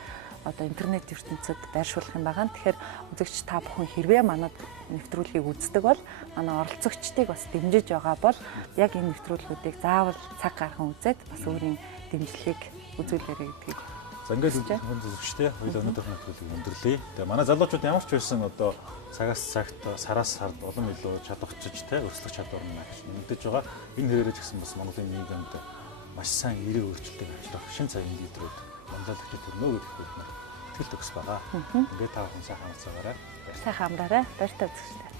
одоо интернет ертөнцид байршуулах юм байгаа. Тэгэхээр үзэгч та бүхэн хэрвээ манад нэвтрүүлгийг үздэг бол манай оролцогчдыг бас дэмжиж байгаа бол яг энэ нэвтрүүлгүүдийг заавал цаг гарган үзээд бас өөрийн дэмжлэгийг үзүүлээрэй гэдгийг. За ингээд үзэгчтэй хоёул өнөөдрийн нэвтрүүлгийг өндөрлөе. Тэгээ манай залуучууд ямар ч байсан одоо цагаас цагт сараас сард улам илүү чадварчиж те өрсөлдөх чадвар нь нэмэгдэж байгаа. Энэ хэрэгэж гисэн бас Монголын нийгэмд маш сайн эерэг өөрчлөлтийг авчрах шин цагийн лидерүүд манлайлагчид төрнө гэдэг хэлмээр итгэл төгс байгаа. Ингээд та бүхэн сайхан амцаагаарай. Сайхан амраарай. Баяртай үзэгчтэй.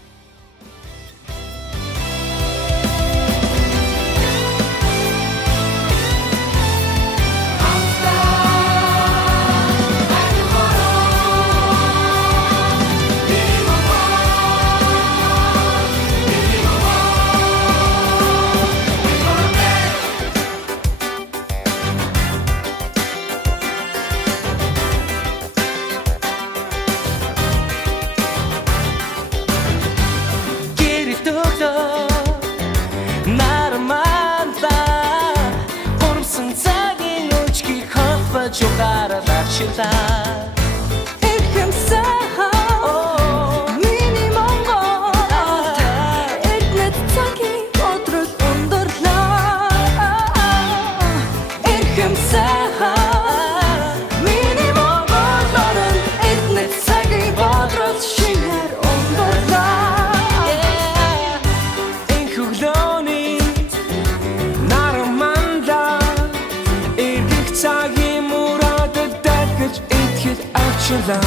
баярлаа. Эрхэмсэн миний Монгол эднэт цагийн өдрөл өндөрлөө. Эрхэмсэн миний Монгол эднэт цагийн өдрөл шинээр өндөрлөө. Энхүглөөний нараманда эргэх цагийн мурадад дахиж итгэл авчлаа.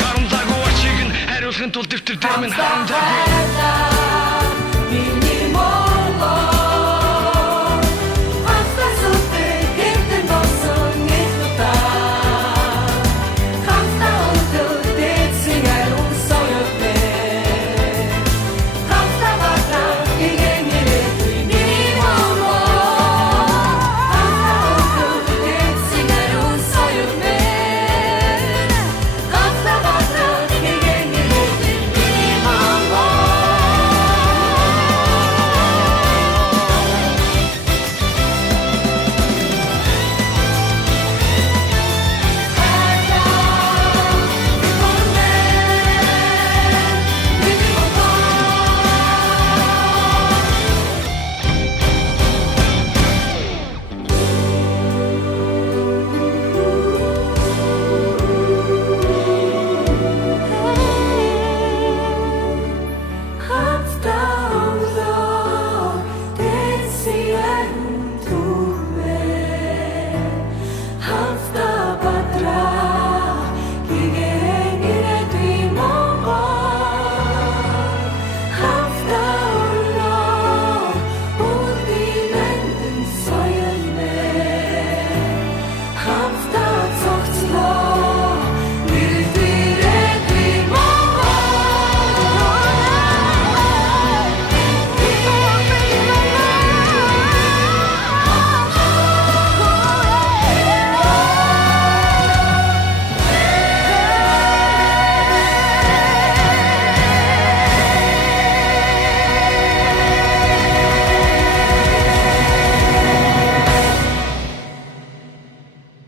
Харамсаагүй ачиг нь хариулахын тулд дэвтэр дээр минь харамсаагүй